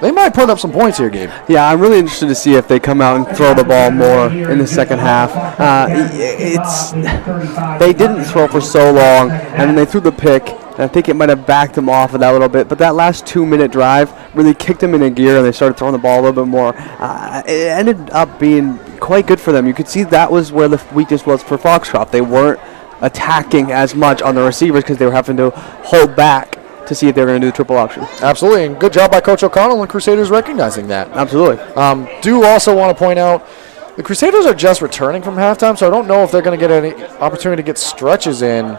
they might put up some points here, Gabe. Yeah, I'm really interested to see if they come out and throw the ball more in the second half. They didn't throw for so long, and then they threw the pick, and I think it might have backed them off of that a little bit. But that last 2-minute drive really kicked them into gear, and they started throwing the ball a little bit more. It ended up being quite good for them. You could see that was where the weakness was for Foxcroft. They weren't attacking as much on the receivers because they were having to hold back to see if they're going to do the triple option. Absolutely, and good job by Coach O'Connell and Crusaders recognizing that. Absolutely. Do also want to point out, the Crusaders are just returning from halftime, so I don't know if they're going to get any opportunity to get stretches in.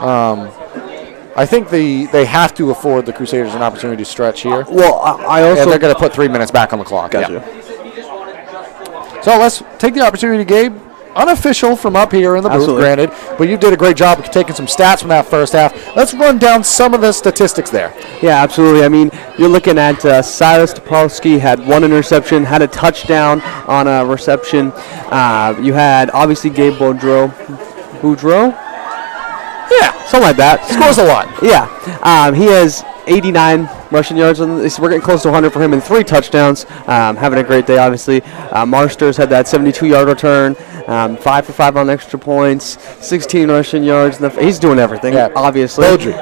I think they have to afford the Crusaders an opportunity to stretch here. Well, I also... And they're going to put 3 minutes back on the clock. Gotcha. Yeah. So let's take the opportunity, Gabe. Unofficial from up here in the booth, Absolutely. granted, but you did a great job of taking some stats from that first half. Let's run down some of the statistics there. Yeah, absolutely. I mean, you're looking at Silas Topolsky had 1 interception, had a touchdown on a reception. You had, obviously, Gabe Boudreau? Yeah, something like that. Scores a lot. Yeah. He has 89 rushing yards. We're getting close to 100 for him and 3 touchdowns. Having a great day, obviously. Marsters had that 72-yard return. 5 for 5 on extra points, 16 rushing yards. He's doing everything, obviously. Beaudry.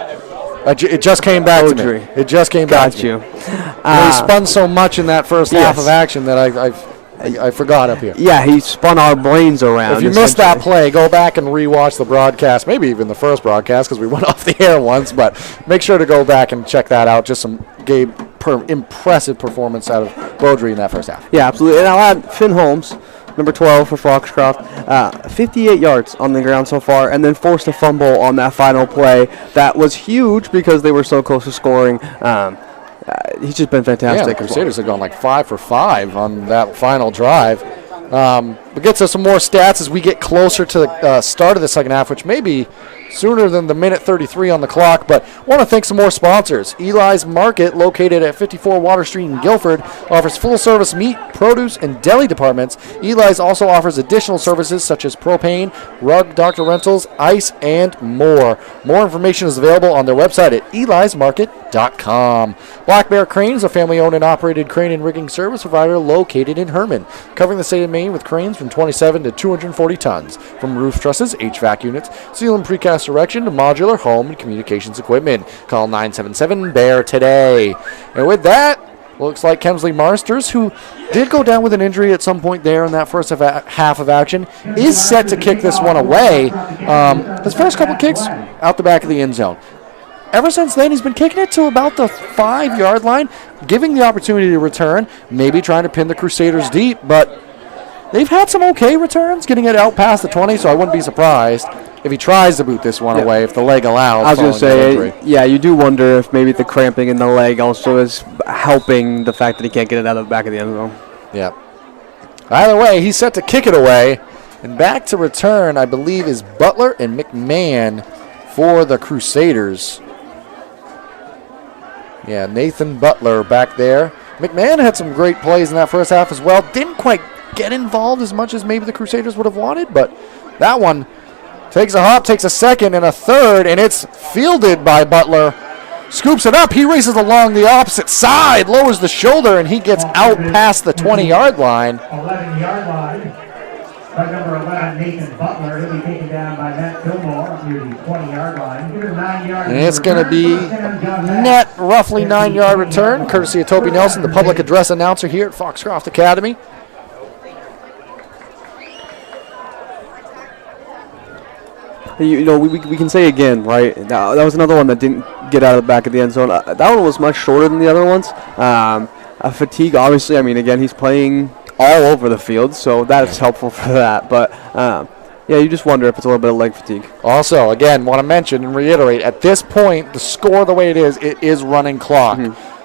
It just came back to me. It just came back to me. He spun so much in that first half of action that I forgot up here. Yeah, he spun our brains around. If you missed that play, go back and rewatch the broadcast, maybe even the first broadcast because we went off the air once, but make sure to go back and check that out. Just some impressive performance out of Beaudry in that first half. Yeah, absolutely. And I'll add Finn Holmes, number 12 for Foxcroft, 58 yards on the ground so far, and then forced a fumble on that final play. That was huge because they were so close to scoring. He's just been fantastic. Yeah, the Crusaders have gone like 5 for 5 on that final drive. We'll get to some more stats as we get closer to the start of the second half, which may be sooner than the minute 33 on the clock, but want to thank some more sponsors. Eli's Market, located at 54 Water Street in Guilford, offers full-service meat, produce, and deli departments. Eli's also offers additional services such as propane, rug, doctor rentals, ice, and more. More information is available on their website at elismarket.com. Black Bear Crane is a family-owned and operated crane and rigging service provider located in Herman, covering the state of Maine with cranes from 27 to 240 tons. From roof trusses, HVAC units, seal and precast erection to modular home and communications equipment. Call 977-BEAR today. And with that, looks like Kemsley Marsters, who did go down with an injury at some point there in that first half of action, is set to kick this one away. His first couple kicks out the back of the end zone. Ever since then, he's been kicking it to about the 5-yard line, giving the opportunity to return, maybe trying to pin the Crusaders deep, but they've had some okay returns, getting it out past the 20, so I wouldn't be surprised if he tries to boot this one away, if the leg allows. I was going to say, yeah, you do wonder if maybe the cramping in the leg also is helping the fact that he can't get it out of the back of the end zone. Yeah. Either way, he's set to kick it away. And back to return, I believe, is Butler and McMahon for the Crusaders. Yeah, Nathan Butler back there. McMahon had some great plays in that first half as well. Didn't quite get involved as much as maybe the Crusaders would have wanted, but that one Takes a hop, takes a second and a third, and it's fielded by Butler. Scoops it up. He races along the opposite side, lowers the shoulder, and he gets out past the 20-yard line. 11-yard line. By number 11, Nathan Butler. He'll be taken down by Matt Fillmore near the 20-yard line. Give it a 9-yard. And it's going to be net roughly 9-yard return, courtesy of Toby Nelson, the public address announcer here at Foxcroft Academy. You know, we can say again, right? That was another one that didn't get out of the back of the end zone. That one was much shorter than the other ones. Fatigue, obviously, I mean, again, he's playing all over the field, so that's helpful for that. But, yeah, you just wonder if it's a little bit of leg fatigue. Also, again, want to mention and reiterate, at this point, the score the way it is running clock.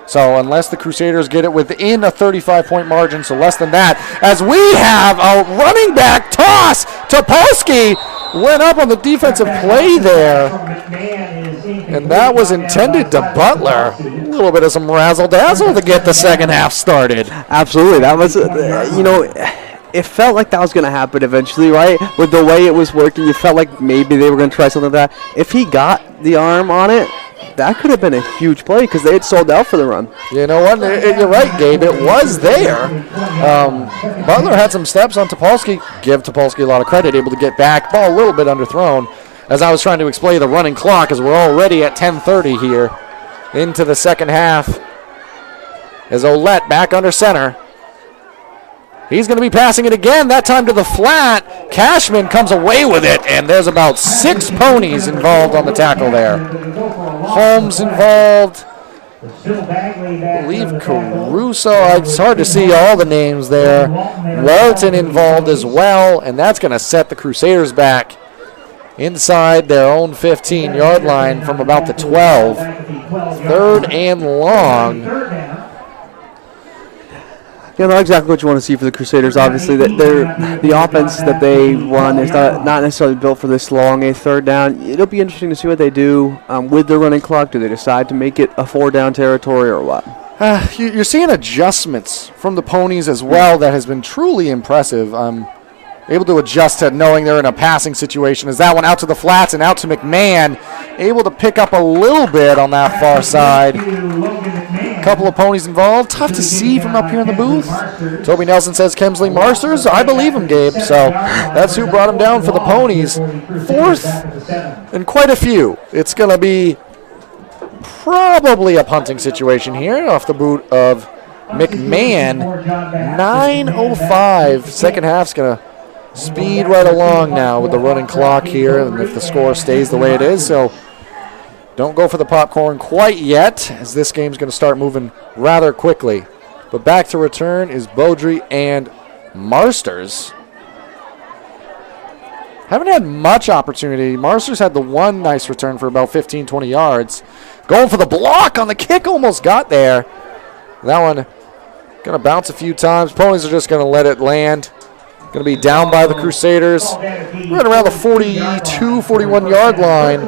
So unless the Crusaders get it within a 35-point margin, so less than that, as we have a running back toss, Topolsky went up on the defensive play there, and that was intended to Butler. A little bit of some razzle-dazzle to get the second half started. Absolutely. That was, you know, it felt like that was going to happen eventually, right? With the way it was working, you felt like maybe they were going to try something like that. If he got the arm on it, that could have been a huge play because they had sold out for the run. You know what? You're right, Gabe. It was there. Butler had some steps on Topolsky. Give Topolsky a lot of credit. Able to get back. Ball a little bit underthrown. As I was trying to explain the running clock, as we're already at 10:30 here into the second half. As Olette back under center. He's going to be passing it again, that time to the flat. Cashman comes away with it, and there's about 6 ponies involved on the tackle there. Holmes involved. I believe Caruso. It's hard to see all the names there. Walton involved as well, and that's going to set the Crusaders back inside their own 15-yard line from about the 12. 3rd and long. Yeah, not exactly what you want to see for the Crusaders. Obviously, that the offense that they run is not necessarily built for this long a 3rd down. It'll be interesting to see what they do with their running clock. Do they decide to make it a 4-down territory or what? You're seeing adjustments from the ponies as well that has been truly impressive. Able to adjust to knowing they're in a passing situation. As that one out to the flats and out to McMahon. Able to pick up a little bit on that far side. Couple of ponies involved. Tough to see from up here in the booth. Toby Nelson says Kemsley Marsters. I believe him, Gabe. So that's who brought him down for the ponies. 4th and quite a few. It's going to be probably a punting situation here off the boot of McMahon. 9:05. Second half's going to speed right along now with the running clock here, and if the score stays the way it is. So don't go for the popcorn quite yet, as this game's going to start moving rather quickly. But back to return is Beaudry and Marsters. Haven't had much opportunity. Marsters had the one nice return for about 15, 20 yards. Going for the block on the kick, almost got there. That one going to bounce a few times. Ponies are just going to let it land. Going to be down by the Crusaders. Right around the 42, 41-yard line.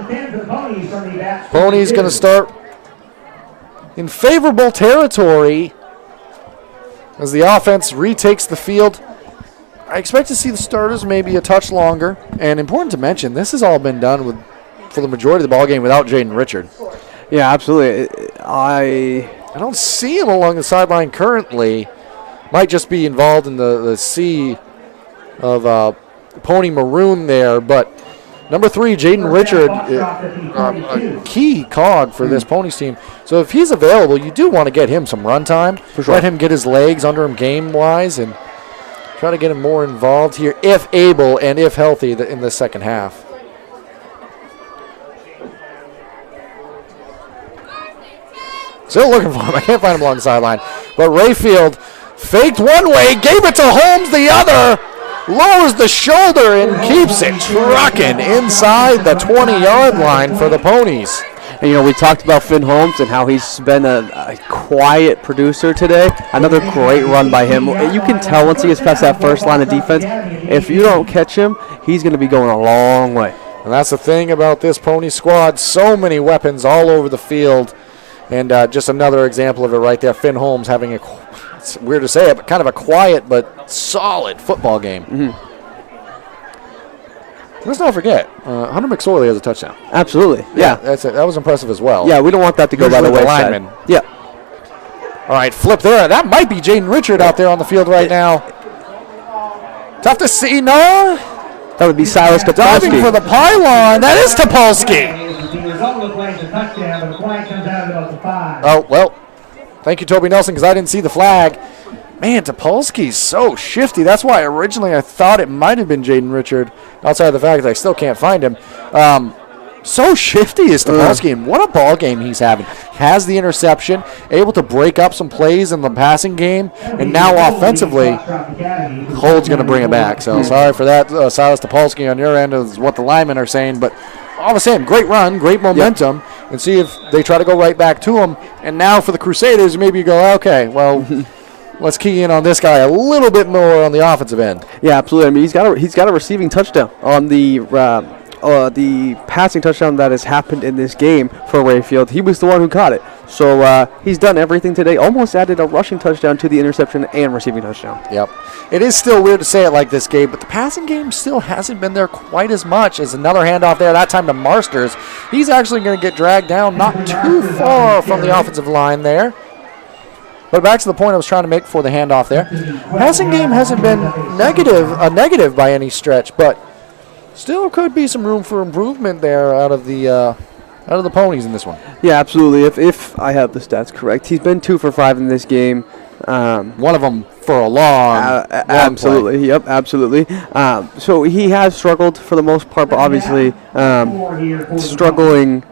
Ponies going to start in favorable territory as the offense retakes the field. I expect to see the starters maybe a touch longer. And important to mention, this has all been done for the majority of the ballgame without Jaden Richard. Yeah, absolutely. I don't see him along the sideline currently. Might just be involved in the sea of Pony Maroon there, but number 3, Jaden Richard, a key cog for this Ponies team. So if he's available, you do want to get him some run time. For sure. Let him get his legs under him game-wise and try to get him more involved here, if able and if healthy, in the second half. Still looking for him. I can't find him along the sideline. But Rayfield faked one way, gave it to Holmes the other. Lowers the shoulder and keeps it trucking inside the 20-yard line for the Ponies. And, you know, we talked about Finn Holmes and how he's been a quiet producer today. Another great run by him. You can tell once he gets past that first line of defense, if you don't catch him, he's going to be going a long way. And that's the thing about this Pony squad. So many weapons all over the field. And just another example of it right there. Finn Holmes having it's weird to say it, but kind of a quiet but solid football game. Let's not forget, Hunter McSorley has a touchdown. Absolutely. Yeah. That's it. That was impressive as well. Yeah, we don't want that to go by the Usually wayside. lineman. Yeah. All right, flip there. That might be Jaden Richard out there on the field right now. Tough to see, no. That would be Silas Diving for Topolsky. the pylon. That is Topolsky. The result of the play is a touchdown, but the flag comes out about the 5. Oh, well, thank you, Toby Nelson, because I didn't see the flag. Man, Topolsky's so shifty. That's why originally I thought it might have been Jaden Richard, outside of the fact that I still can't find him. So shifty is Topolsky, and what a ball game he's having. Has the interception, able to break up some plays in the passing game, and now offensively, Hold's going to bring it back. So sorry for that, Silas Topolsky on your end is what the linemen are saying, but all the same, great run, great momentum, and see if they try to go right back to him. And now for the Crusaders, maybe you go, okay, well, let's key in on this guy a little bit more on the offensive end. Yeah, absolutely. I mean, he's got a receiving touchdown on the passing touchdown that has happened in this game for Rayfield. He was the one who caught it. So he's done everything today. Almost added a rushing touchdown to the interception and receiving touchdown. Yep. It is still weird to say it like this, Gabe, but the passing game still hasn't been there quite as much. As another handoff there, that time to Marsters. He's actually going to get dragged down not too far from the offensive line there. But back to the point I was trying to make for the handoff there. Passing game hasn't been a negative by any stretch, but still could be some room for improvement there out of the Ponies in this one. Yeah, absolutely. If I have the stats correct, he's been 2 for 5 in this game. One of them for a long absolutely. play. Yep, absolutely. So he has struggled for the most part, but obviously struggling.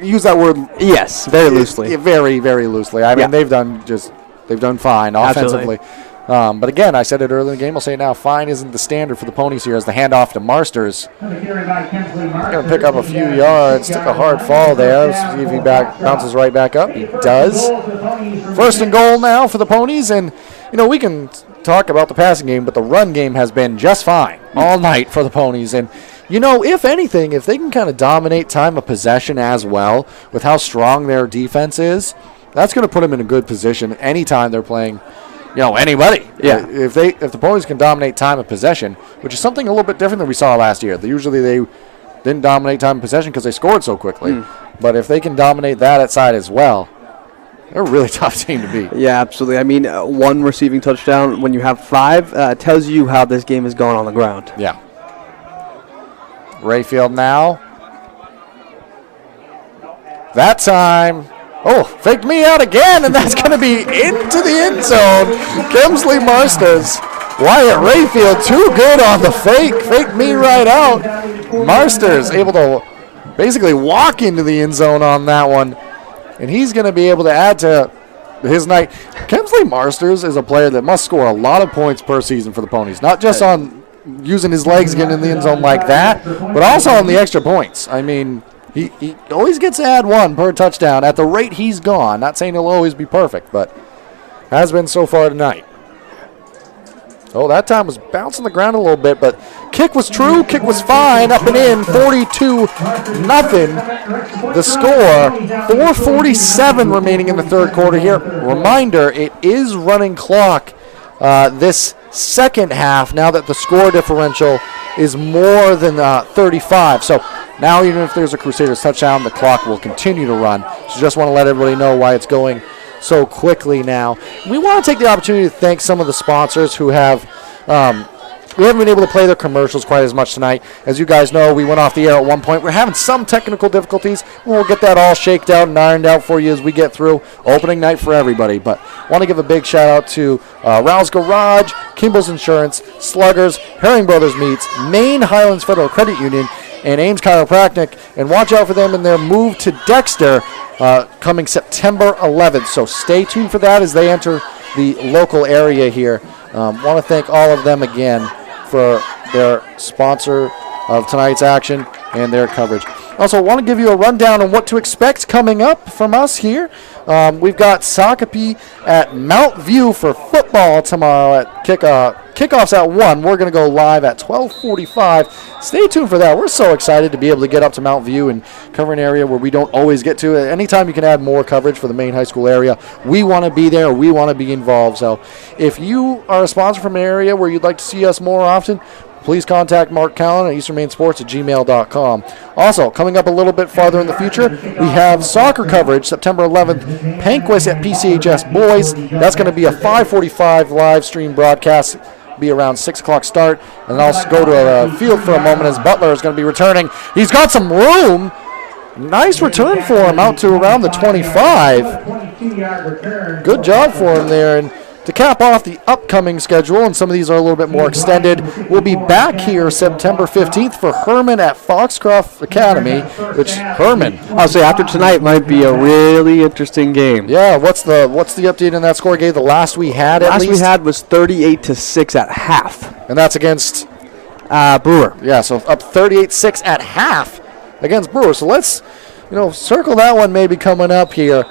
Use that word. Yes, very loosely. Very, very loosely. I mean, they've done fine offensively. But again, I said it earlier in the game. I'll say it now. Fine isn't the standard for the Ponies here as the handoff to Marsters. Going to pick up a few yards. Took a hard fall there. See if he bounces right back up. He does. First and goal now for the Ponies. And, we can talk about the passing game, but the run game has been just fine all night for the Ponies. And, if anything, if they can kind of dominate time of possession as well with how strong their defense is, that's going to put them in a good position anytime they're playing anybody. Yeah. If the Ponies can dominate time of possession, which is something a little bit different than we saw last year. Usually they didn't dominate time of possession because they scored so quickly. But if they can dominate that at side as well, they're a really tough team to beat. Yeah, absolutely. I mean, one receiving touchdown when you have 5 tells you how this game is going on the ground. Yeah. Rayfield now. That time. Oh, faked me out again, and that's going to be into the end zone. Kemsley Marsters. Wyatt Rayfield, too good on the fake. Faked me right out. Marsters able to basically walk into the end zone on that one, and he's going to be able to add to his night. Kemsley Marsters is a player that must score a lot of points per season for the Ponies, not just on using his legs getting in the end zone like that, but also on the extra points. I mean, he always gets to add 1 per touchdown at the rate he's gone. Not saying he'll always be perfect, but has been so far tonight. Oh, that time was bouncing the ground a little bit, but kick was true. Kick was fine. Up and in, 42-0. The score, 4:47 remaining in the third quarter here. Reminder, it is running clock this second half now that the score differential is more than 35. So now even if there's a Crusaders touchdown, the clock will continue to run. So just want to let everybody know why it's going so quickly now. We want to take the opportunity to thank some of the sponsors who have we haven't been able to play their commercials quite as much tonight. As you guys know, we went off the air at one point. We're having some technical difficulties. We'll get that all shaked out and ironed out for you as we get through opening night for everybody. But I want to give a big shout out to Rouse Garage, Kimball's Insurance, Sluggers, Herring Brothers Meats, Maine Highlands Federal Credit Union, and Ames Chiropractic. And watch out for them in their move to Dexter coming September 11th. So stay tuned for that as they enter the local area here. Want to thank all of them again for their sponsor of tonight's action and their coverage. Also, want to give you a rundown on what to expect coming up from us here. We've got Socopee at Mount View for football tomorrow at kickoff's at 1. We're going to go live at 12:45. Stay tuned for that. We're so excited to be able to get up to Mount View and cover an area where we don't always get to. Anytime you can add more coverage for the Maine high school area, we want to be there. We want to be involved. So if you are a sponsor from an area where you'd like to see us more often, please contact Mark Callan at easternmainsports@gmail.com. Also, coming up a little bit farther in the future, we have soccer coverage September 11th, Panquist at PCHS Boys. That's going to be a 5:45 live stream broadcast. Be around 6 o'clock start. And I'll go to a field for a moment as Butler is going to be returning. He's got some room. Nice return for him out to around the 25. Good job for him there. And to cap off the upcoming schedule, and some of these are a little bit more extended, we'll be back here September 15th for Herman at Foxcroft Academy, which Herman, I'll say after tonight might be a really interesting game. yeah, what's the update in that score, Gabe? The last we had at least? Last we had was 38-6 at half. And that's against Brewer. Yeah, so up 38-6 at half against Brewer. So let's, circle that one maybe coming up here.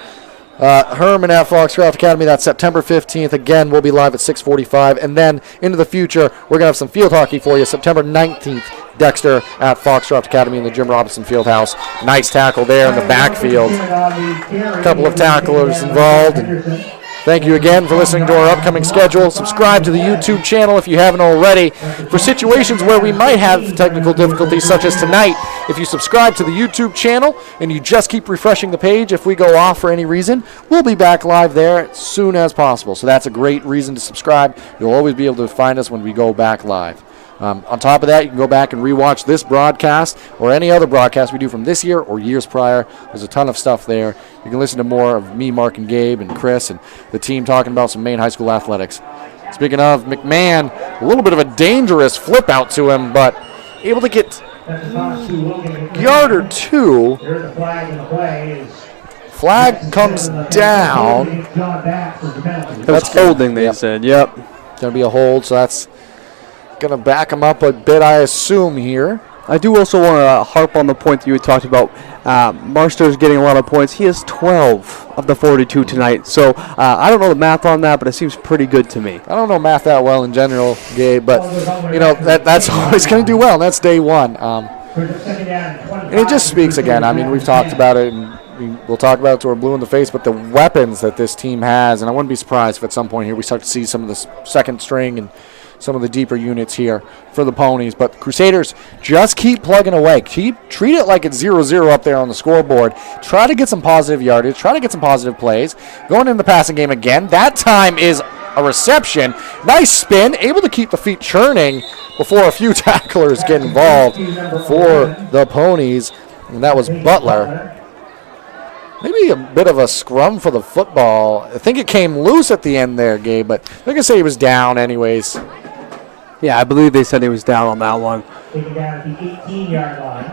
Herman at Foxcroft Academy, that's September 15th. Again, we'll be live at 6:45. And then into the future, we're going to have some field hockey for you. September 19th, Dexter at Foxcroft Academy in the Jim Robinson Fieldhouse. Nice tackle there in the backfield. A couple of tacklers involved. And thank you again for listening to our upcoming schedule. Subscribe to the YouTube channel if you haven't already. For situations where we might have technical difficulties, such as tonight, if you subscribe to the YouTube channel and you just keep refreshing the page, if we go off for any reason, we'll be back live there as soon as possible. So that's a great reason to subscribe. You'll always be able to find us when we go back live. On top of that, you can go back and rewatch this broadcast or any other broadcast we do from this year or years prior. There's a ton of stuff there. You can listen to more of me, Mark, and Gabe, and Chris, and the team talking about some Maine high school athletics. Speaking of McMahon, a little bit of a dangerous flip out to him, but able to get a yard or two. Flag comes down. That's holding, they said. Yep. Going to be a hold, so that's going to back him up a bit, I assume, here. I do also want to harp on the point that you had talked about. Marster's getting a lot of points. He has 12 of the 42 tonight. So I don't know the math on that, but it seems pretty good to me. I don't know math that well in general, Gabe, but that's always going to do well. That's day one. And it just speaks again. I mean, we've talked about it, and we'll talk about it till we're blue in the face, but the weapons that this team has, and I wouldn't be surprised if at some point here we start to see some of the second string and some of the deeper units here for the Ponies. But the Crusaders just keep plugging away. Treat it like it's 0-0 up there on the scoreboard. Try to get some positive yardage. Try to get some positive plays. Going in the passing game again. That time is a reception. Nice spin. Able to keep the feet churning before a few tacklers get involved for the Ponies. And that was Butler. Maybe a bit of a scrum for the football. I think it came loose at the end there, Gabe, but they're going to say he was down anyways. Yeah, I believe they said he was down on that one. Taken down at the 18-yard line.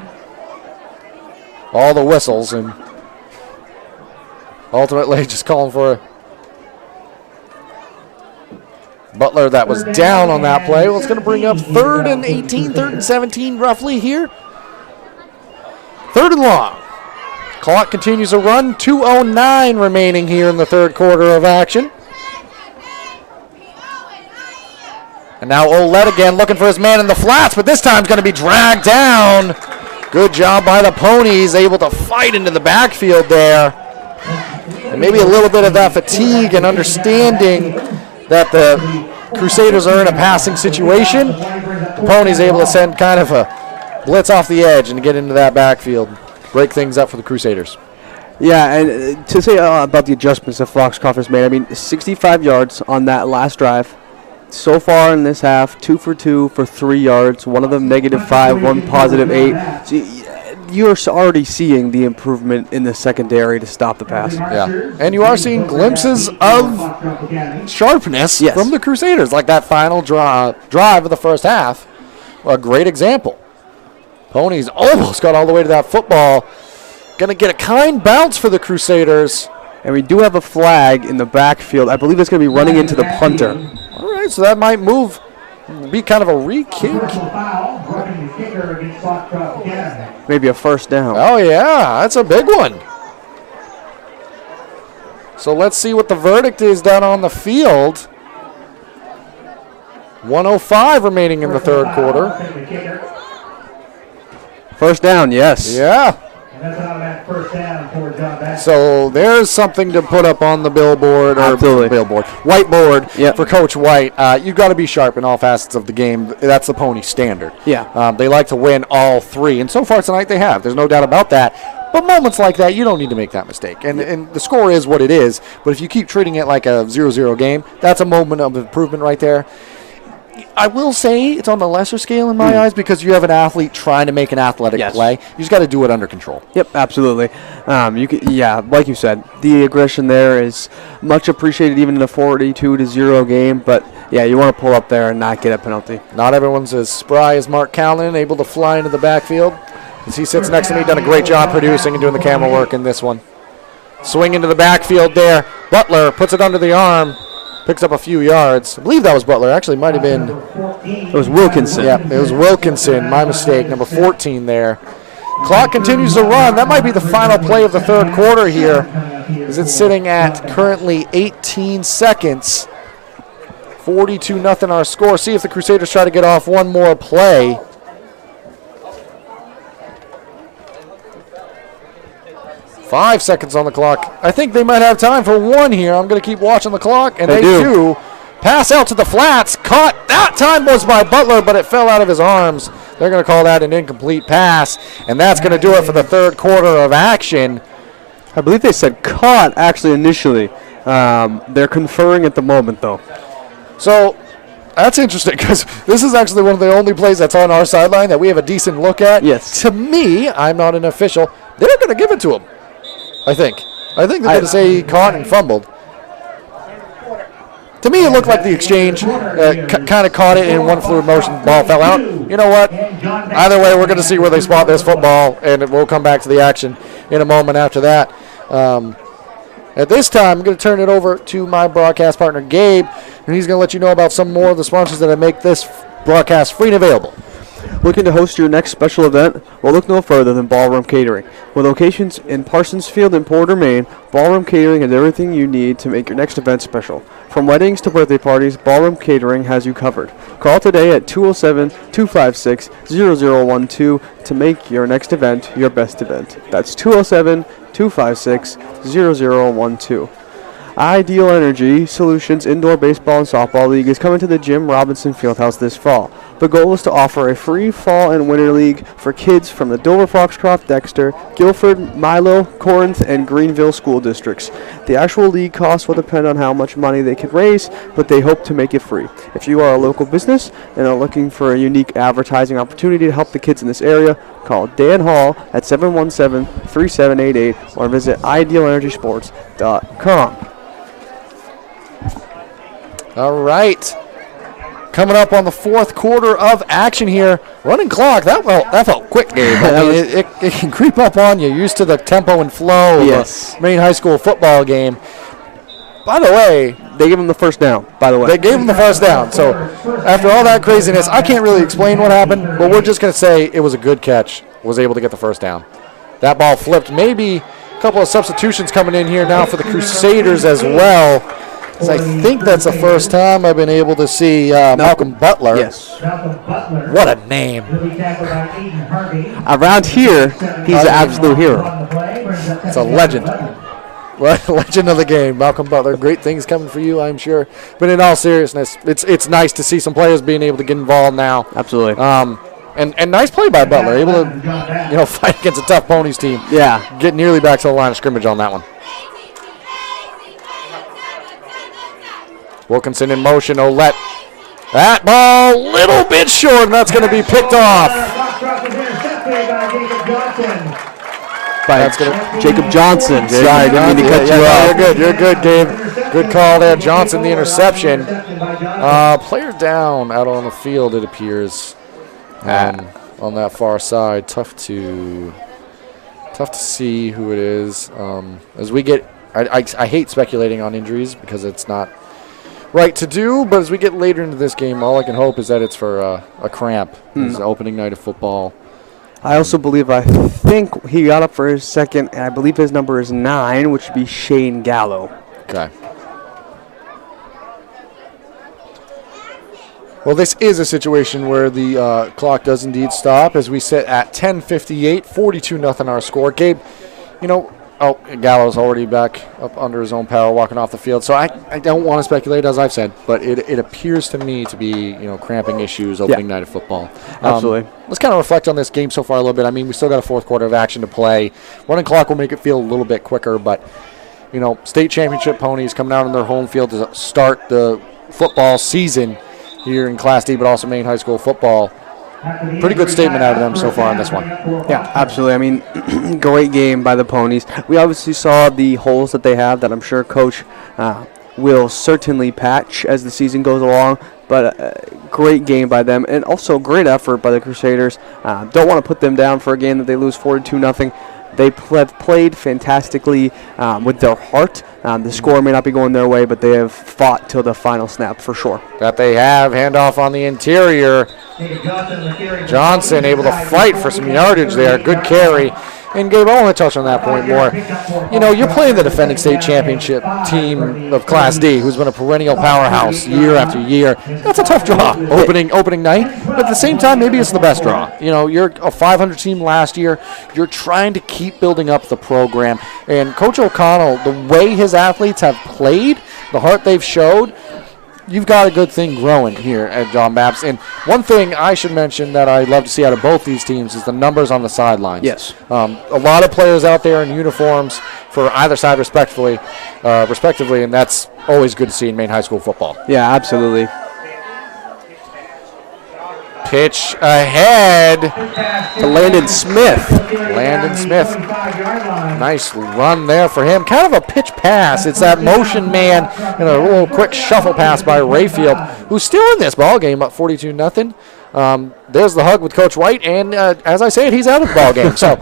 All the whistles, and ultimately just calling for Butler that was down on that play. Well, it's going to bring up 3rd and 18, 3rd and 17 roughly here. 3rd and long. Clock continues to run. 2:09 remaining here in the third quarter of action. And now Olette again looking for his man in the flats, but this time going to be dragged down. Good job by the Ponies, able to fight into the backfield there. And maybe a little bit of that fatigue and understanding that the Crusaders are in a passing situation. The Ponies able to send kind of a blitz off the edge and get into that backfield. Break things up for the Crusaders. Yeah, and to say about the adjustments that Foxcroft has made, I mean, 65 yards on that last drive. So far in this half, 2 for 2 for 3 yards, one of them -5, one +8. So you're already seeing the improvement in the secondary to stop the pass. Yeah, and you are seeing glimpses of sharpness from the Crusaders, like that final drive of the first half. A great example. Ponies almost got all the way to that football. Going to get a kind bounce for the Crusaders. And we do have a flag in the backfield. I believe it's going to be running into the punter. All right, so that might be kind of a re-kick. Maybe a first down. Oh, yeah, that's a big one. So let's see what the verdict is down on the field. 1:05 remaining in the third quarter. First down, yes. Yeah. That's an automatic first down for John Bapst. So there's something to put up on the billboard, or whiteboard for Coach White. You've got to be sharp in all facets of the game. That's the Pony standard. Yeah. They like to win all three, and so far tonight they have. There's no doubt about that. But moments like that, you don't need to make that mistake. And the score is what it is, but if you keep treating it like a 0-0 game, that's a moment of improvement right there. I will say it's on the lesser scale in my eyes because you have an athlete trying to make an athletic play. You just got to do it under control. Yep, absolutely. Like you said, the aggression there is much appreciated even in a 42-0 game. But yeah, you want to pull up there and not get a penalty. Not everyone's as spry as Mark Callan, able to fly into the backfield. As he sits next to me, done a great job producing and doing the camera work in this one. Swing into the backfield there. Butler puts it under the arm. Picks up a few yards. I believe that was Butler. Actually, might have been. It was Wilkinson. Yeah, it was Wilkinson. My mistake. Number 14 there. Clock continues to run. That might be the final play of the third quarter here, as it's sitting at currently 18 seconds. 42-0 our score. See if the Crusaders try to get off one more play. Five seconds on the clock. I think they might have time for one here. I'm going to keep watching the clock, and they do. Pass out to the flats. Caught. That time was by Butler, but it fell out of his arms. They're going to call that an incomplete pass, and that's going to do it for the third quarter of action. I believe they said caught, actually, initially. They're conferring at the moment, though. So that's interesting because this is actually one of the only plays that's on our sideline that we have a decent look at. Yes. To me, I'm not an official. They're going to give it to him. I think they're going to say he caught and fumbled. To me, it looked like the exchange kind of caught it in one fluid motion. Ball fell out. You know what? Either way, we're going to see where they spot this football, and we'll come back to the action in a moment after that. At this time, I'm going to turn it over to my broadcast partner, Gabe, and he's going to let you know about some more of the sponsors that make this broadcast free and available. Looking to host your next special event? Well, look no further than Ballroom Catering. With locations in Parsonsfield and Porter, Maine, Ballroom Catering has everything you need to make your next event special. From weddings to birthday parties, Ballroom Catering has you covered. Call today at 207-256-0012 to make your next event your best event. That's 207-256-0012. Ideal Energy Solutions Indoor Baseball and Softball League is coming to the Jim Robinson Fieldhouse this fall. The goal is to offer a free fall and winter league for kids from the Dover, Foxcroft, Dexter, Guilford, Milo, Corinth, and Greenville school districts. The actual league costs will depend on how much money they can raise, but they hope to make it free. If you are a local business and are looking for a unique advertising opportunity to help the kids in this area, call Dan Hall at 717-3788 or visit idealenergysports.com. All right. Coming up on the fourth quarter of action here. Running clock. That felt quick, Gabe. I mean, it can creep up on you. Used to the tempo and flow of a Maine high school football game. By the way, they gave him the first down, They gave him the first down. So after all that craziness, I can't really explain what happened, but we're just going to say it was a good catch. Was able to get the first down. That ball flipped. Maybe a couple of substitutions coming in here now for the Crusaders as well. I think that's the first time I've been able to see Malcolm Butler. Yes. What a name. Around here, he's an absolute hero. It's a legend. Legend of the game, Malcolm Butler. Great things coming for you, I'm sure. But in all seriousness, it's nice to see some players being able to get involved now. Absolutely. And nice play by Butler, able to fight against a tough Ponies team. Yeah. Get nearly back to the line of scrimmage on that one. Wilkinson in motion. Olette. That ball a little bit short, and that's going to be picked off. By Jacob Johnson. Sorry, didn't mean to cut you off. You're good, Gabe. Good call there. Johnson, the interception. Player down out on the field, it appears, on that far side. Tough to see who it is. As we get, I hate speculating on injuries because it's not right to do, but as we get later into this game, all I can hope is that it's for a cramp. It's the opening night of football. I also believe, I think he got up for his second, and I believe his number is 9, which would be Shane Gallo. Okay. Well, this is a situation where the clock does indeed stop as we sit at 10:58, 42-0 our score. Gabe, Gallo's already back up under his own power, walking off the field. So I don't want to speculate, as I've said, but it appears to me to be cramping issues opening night of football. Absolutely. Let's kind of reflect on this game so far a little bit. I mean, we still got a fourth quarter of action to play. Running clock will make it feel a little bit quicker, but state championship ponies coming out on their home field to start the football season here in Class D, but also Maine High School football. Pretty good statement out of them so far on this one. Yeah, absolutely. I mean, great game by the Ponies. We obviously saw the holes that they have that I'm sure Coach will certainly patch as the season goes along. But great game by them, and also great effort by the Crusaders. Don't want to put them down for a game that they lose 42-0. They have played fantastically with their heart. The score may not be going their way, but they have fought till the final snap for sure. That they have. Handoff on the interior. Johnson able to fight for some yardage there. Good carry. And Gabe, I want to touch on that point more. You're playing the defending state championship team of Class D, who's been a perennial powerhouse year after year. That's a tough draw, opening night. But at the same time, maybe it's the best draw. You're a 500 team last year. You're trying to keep building up the program. And Coach O'Connell, the way his athletes have played, the heart they've showed, you've got a good thing growing here at John Bapst. And one thing I should mention that I love to see out of both these teams is the numbers on the sidelines. Yes. A lot of players out there in uniforms for either side respectively, and that's always good to see in Maine High School football. Yeah, absolutely. Pitch ahead To Landon Smith. Nice run there for him. Kind of a pitch pass. It's that motion man and a little quick shuffle pass by Rayfield, who's still in this ball game up 42-0. There's the hug with Coach White, and as I said, he's out of the ball game. So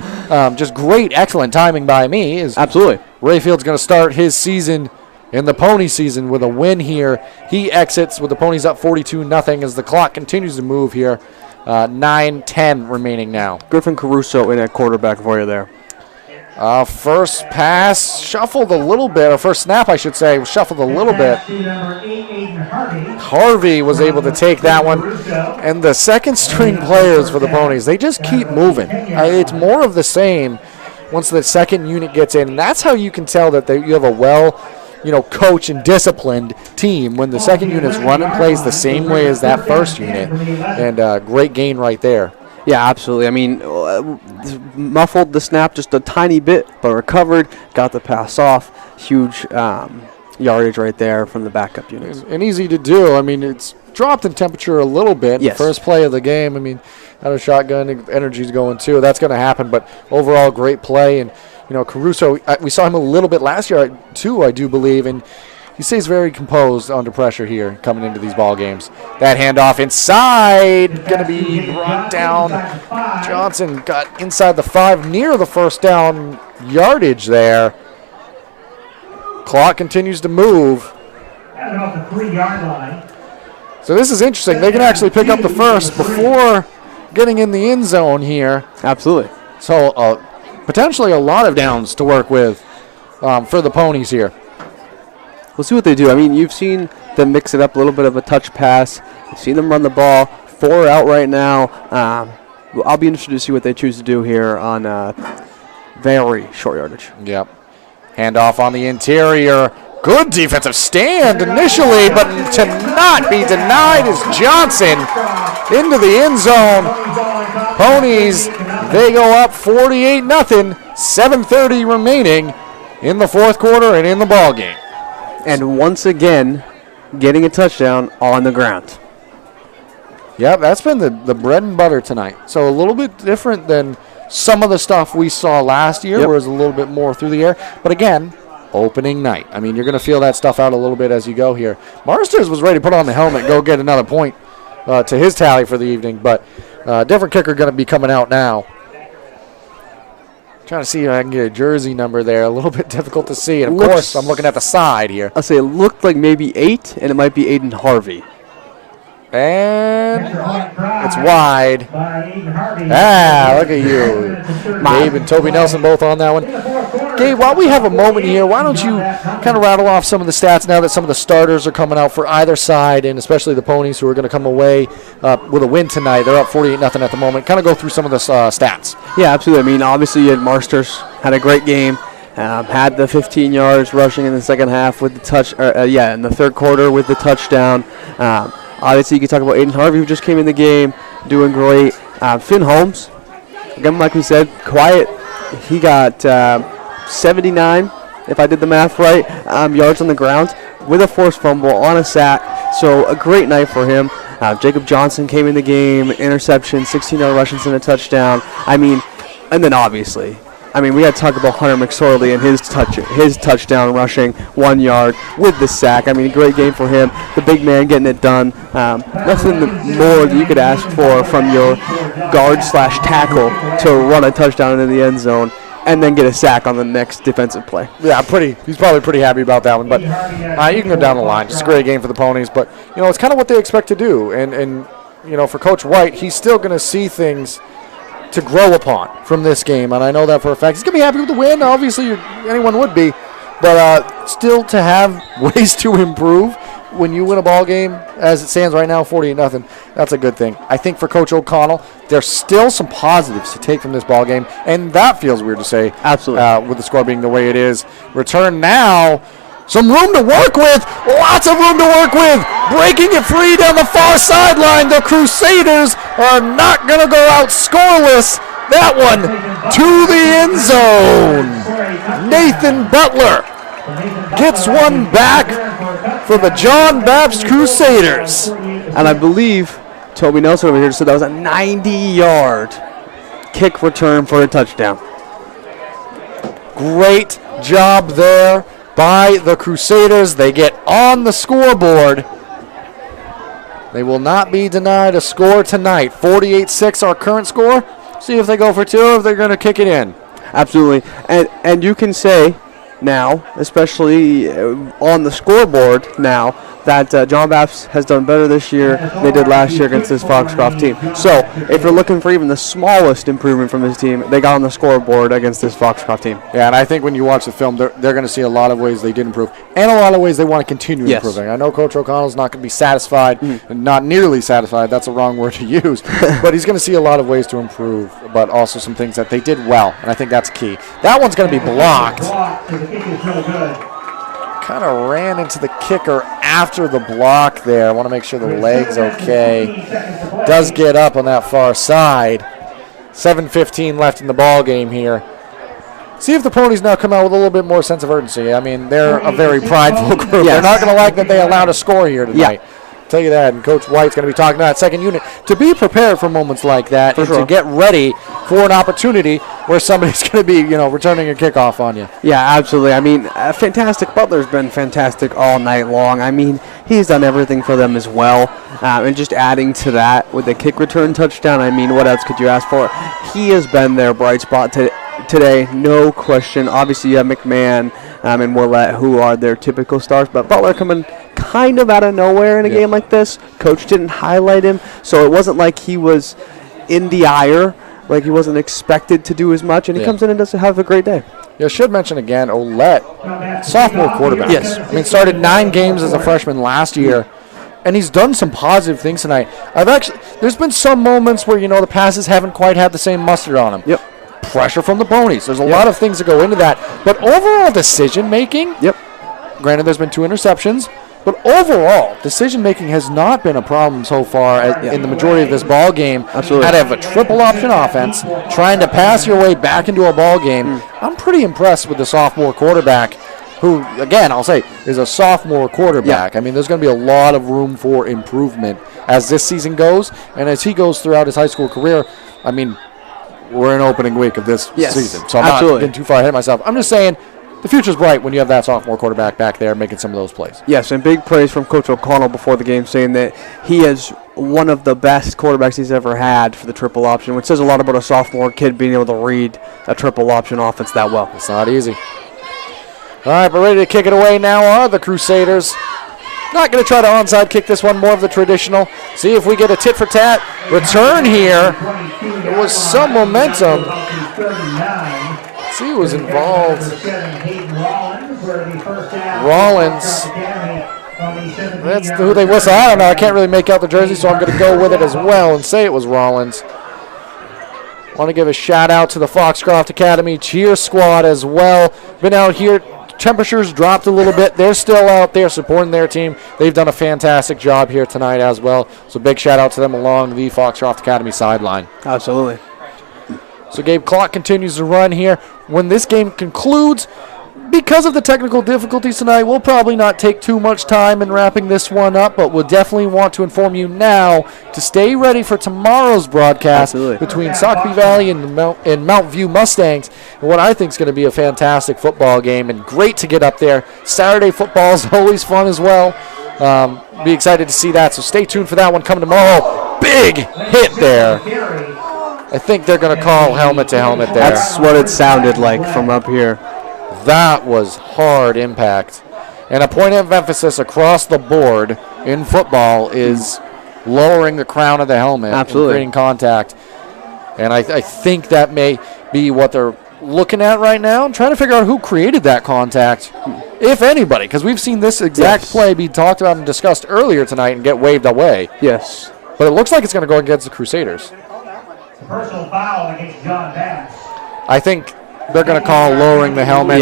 just great, excellent timing by me. Absolutely. Rayfield's going to start his season in the Pony season with a win here. He exits with the Ponies up 42-0 as the clock continues to move here. 9-10 remaining now. Griffin Caruso in at quarterback for you there. First pass shuffled a little bit, or first snap I should say, shuffled a little bit. Harvey was able to take that one. And the second string players for the Ponies, they just keep moving. It's more of the same once the second unit gets in. And that's how you can tell that you have a coach and disciplined team when the second unit's run and plays the same way as that first unit. And great gain right there. Yeah, absolutely. I mean, muffled the snap just a tiny bit, but recovered, got the pass off. Huge yardage right there from the backup units. And easy to do. I mean, it's dropped in temperature a little bit. Yes. First play of the game. I mean, out of shotgun, energy's going too. That's going to happen. But overall, great play. And Caruso, we saw him a little bit last year too, I do believe, and he stays very composed under pressure here coming into these ball games. That handoff inside, going to be brought down. Johnson got inside the 5, near the first down yardage there. Clock continues to move. At about the 3-yard line. So this is interesting. They can actually pick up the first before getting in the end zone here. Absolutely. So potentially a lot of downs to work with for the Ponies here. We'll see what they do. I mean, you've seen them mix it up a little bit of a touch pass. You've seen them run the ball. 4 out right now. I'll be interested to see what they choose to do here on very short yardage. Yep. Handoff on the interior. Good defensive stand initially, but to not be denied is Johnson into the end zone. Ponies, they go up 48-0, 7:30 remaining in the fourth quarter and in the ball game. And once again, getting a touchdown on the ground. Yep, that's been the bread and butter tonight. So a little bit different than some of the stuff we saw last year, where it was a little bit more through the air. But again, opening night. I mean, you're going to feel that stuff out a little bit as you go here. Marsters was ready to put on the helmet, go get another point to his tally for the evening. But different kicker going to be coming out now. Trying to see if I can get a jersey number there. A little bit difficult to see. And, of course, I'm looking at the side here. I'll say it looked like maybe 8, and it might be Aiden Harvey. And it's wide. Look at you. Gabe and Toby Nelson both on that one. Gabe, while we have a moment here, why don't you kind of rattle off some of the stats now that some of the starters are coming out for either side, and especially the Ponies who are going to come away with a win tonight. They're up 48-0 at the moment. Kind of go through some of the stats. Yeah, absolutely. I mean, obviously, you had Marsters had a great game. Had the 15 yards rushing in the second half with the in the third quarter with the touchdown. Obviously, you could talk about Aiden Harvey, who just came in the game, doing great. Finn Holmes, again, like we said, quiet. He got 79, if I did the math right, yards on the ground with a forced fumble on a sack. So a great night for him. Jacob Johnson came in the game, interception, 16-yard rushes and a touchdown. I mean, and then obviously, we got to talk about Hunter McSorley and his touchdown rushing 1 yard with the sack. I mean, a great game for him. The big man getting it done. Nothing more that you could ask for from your guard/tackle to run a touchdown into the end zone and then get a sack on the next defensive play. Yeah, he's probably pretty happy about that one. But you can go down the line. It's a great game for the Ponies. But, it's kind of what they expect to do. And for Coach White, he's still going to see things to grow upon from this game, and I know that for a fact. He's going to be happy with the win. Obviously, anyone would be, but still to have ways to improve when you win a ball game, as it stands right now, 48-0, that's a good thing. I think for Coach O'Connell, there's still some positives to take from this ball game, and that feels weird to say. Absolutely. With the score being the way it is. Return now. Some room to work with. Lots of room to work with. Breaking it free down the far sideline. The Crusaders are not going to go out scoreless. That one to the end zone. Nathan Butler gets one back for the John Bapst Crusaders. And I believe Toby Nelson over here said that was a 90-yard kick return for a touchdown. Great job there by the Crusaders. They get on the scoreboard. They will not be denied a score tonight. 48-6 our current score. See if they go for two, if they're going to kick it in. Absolutely. And you can say now, especially on the scoreboard now, that John Bapst has done better this year than they did last year against this Foxcroft team. So if you're looking for even the smallest improvement from this team, they got on the scoreboard against this Foxcroft team. Yeah, and I think when you watch the film, they're going to see a lot of ways they did improve and a lot of ways they want to continue improving. I know Coach O'Connell's not going to be satisfied, not nearly satisfied. That's a wrong word to use. But he's going to see a lot of ways to improve, but also some things that they did well, and I think that's key. That one's going to be blocked. Kind of ran into the kicker after the block there. I want to make sure the leg's okay. Does get up on that far side. 7:15 left in the ball game here. See if the Ponies now come out with a little bit more sense of urgency. I mean, they're a very prideful group. They're not going to like that they allowed a score here tonight. Tell you that, and Coach White's going to be talking to that second unit to be prepared for moments like that and to get ready for an opportunity where somebody's going to be, returning a kickoff on you. Yeah, absolutely. I mean, fantastic. Butler's been fantastic all night long. I mean, he's done everything for them as well. And just adding to that with the kick return touchdown, I mean, what else could you ask for? He has been their bright spot today, no question. Obviously, you have McMahon and Willett, who are their typical stars, but Butler coming kind of out of nowhere in a game like this. Coach didn't highlight him, so it wasn't like he was in the ire, like he wasn't expected to do as much, and he comes in and does have a great day. I should mention again, Ouellette, sophomore quarterback. Yes. I mean, started 9 games as a freshman last year, and he's done some positive things tonight. There's been some moments where, the passes haven't quite had the same mustard on them. Yep. Pressure from the Ponies. There's a lot of things that go into that. But overall decision-making, granted there's been 2 interceptions, but overall decision-making has not been a problem so far in the majority of this ball game. Absolutely. Out of a triple option offense, trying to pass your way back into a ball game, I'm pretty impressed with the sophomore quarterback who, again, I'll say, is a sophomore quarterback. I mean, there's going to be a lot of room for improvement as this season goes, and as he goes throughout his high school career. I mean, we're in opening week of this season, so I'm not getting too far ahead of myself. I'm just saying the future's bright when you have that sophomore quarterback back there making some of those plays. Yes, and big praise from Coach O'Connell before the game, saying that he is one of the best quarterbacks he's ever had for the triple option, which says a lot about a sophomore kid being able to read a triple option offense that well. It's not easy. All right, but ready to kick it away now are the Crusaders. Not going to try to onside kick this one, more of the traditional. See if we get a tit-for-tat return here. There was some momentum. see who was involved. Number 7, Hayden Rollins, for the first down. Rollins. Academy on the 17-yard That's who they whistle. I don't know. I can't really make out the jersey, so I'm going to go with it as well and say it was Rollins. Want to give a shout out to the Foxcroft Academy cheer squad as well. Been out here. Temperatures dropped a little bit. They're still out there supporting their team. They've done a fantastic job here tonight as well. So big shout out to them along the Foxcroft Academy sideline. Absolutely. So Gabe, clock continues to run here. When this game concludes, because of the technical difficulties tonight, we'll probably not take too much time in wrapping this one up, but we'll definitely want to inform you now to stay ready for tomorrow's broadcast between Sockby Valley and Mount View Mustangs, and what I think is going to be a fantastic football game and great to get up there. Saturday football is always fun as well. Be excited to see that, so stay tuned for that one coming tomorrow. Big hit there. I think they're going to call helmet to helmet there. That's what it sounded like from up here. That was hard impact. And a point of emphasis across the board in football is lowering the crown of the helmet. Absolutely. And creating contact. And I think that may be what they're looking at right now and trying to figure out who created that contact, if anybody, because we've seen this exact play be talked about and discussed earlier tonight and get waved away. Yes. But it looks like it's going to go against the Crusaders. Personal foul against John Bapst. I think they're going to call lowering the helmet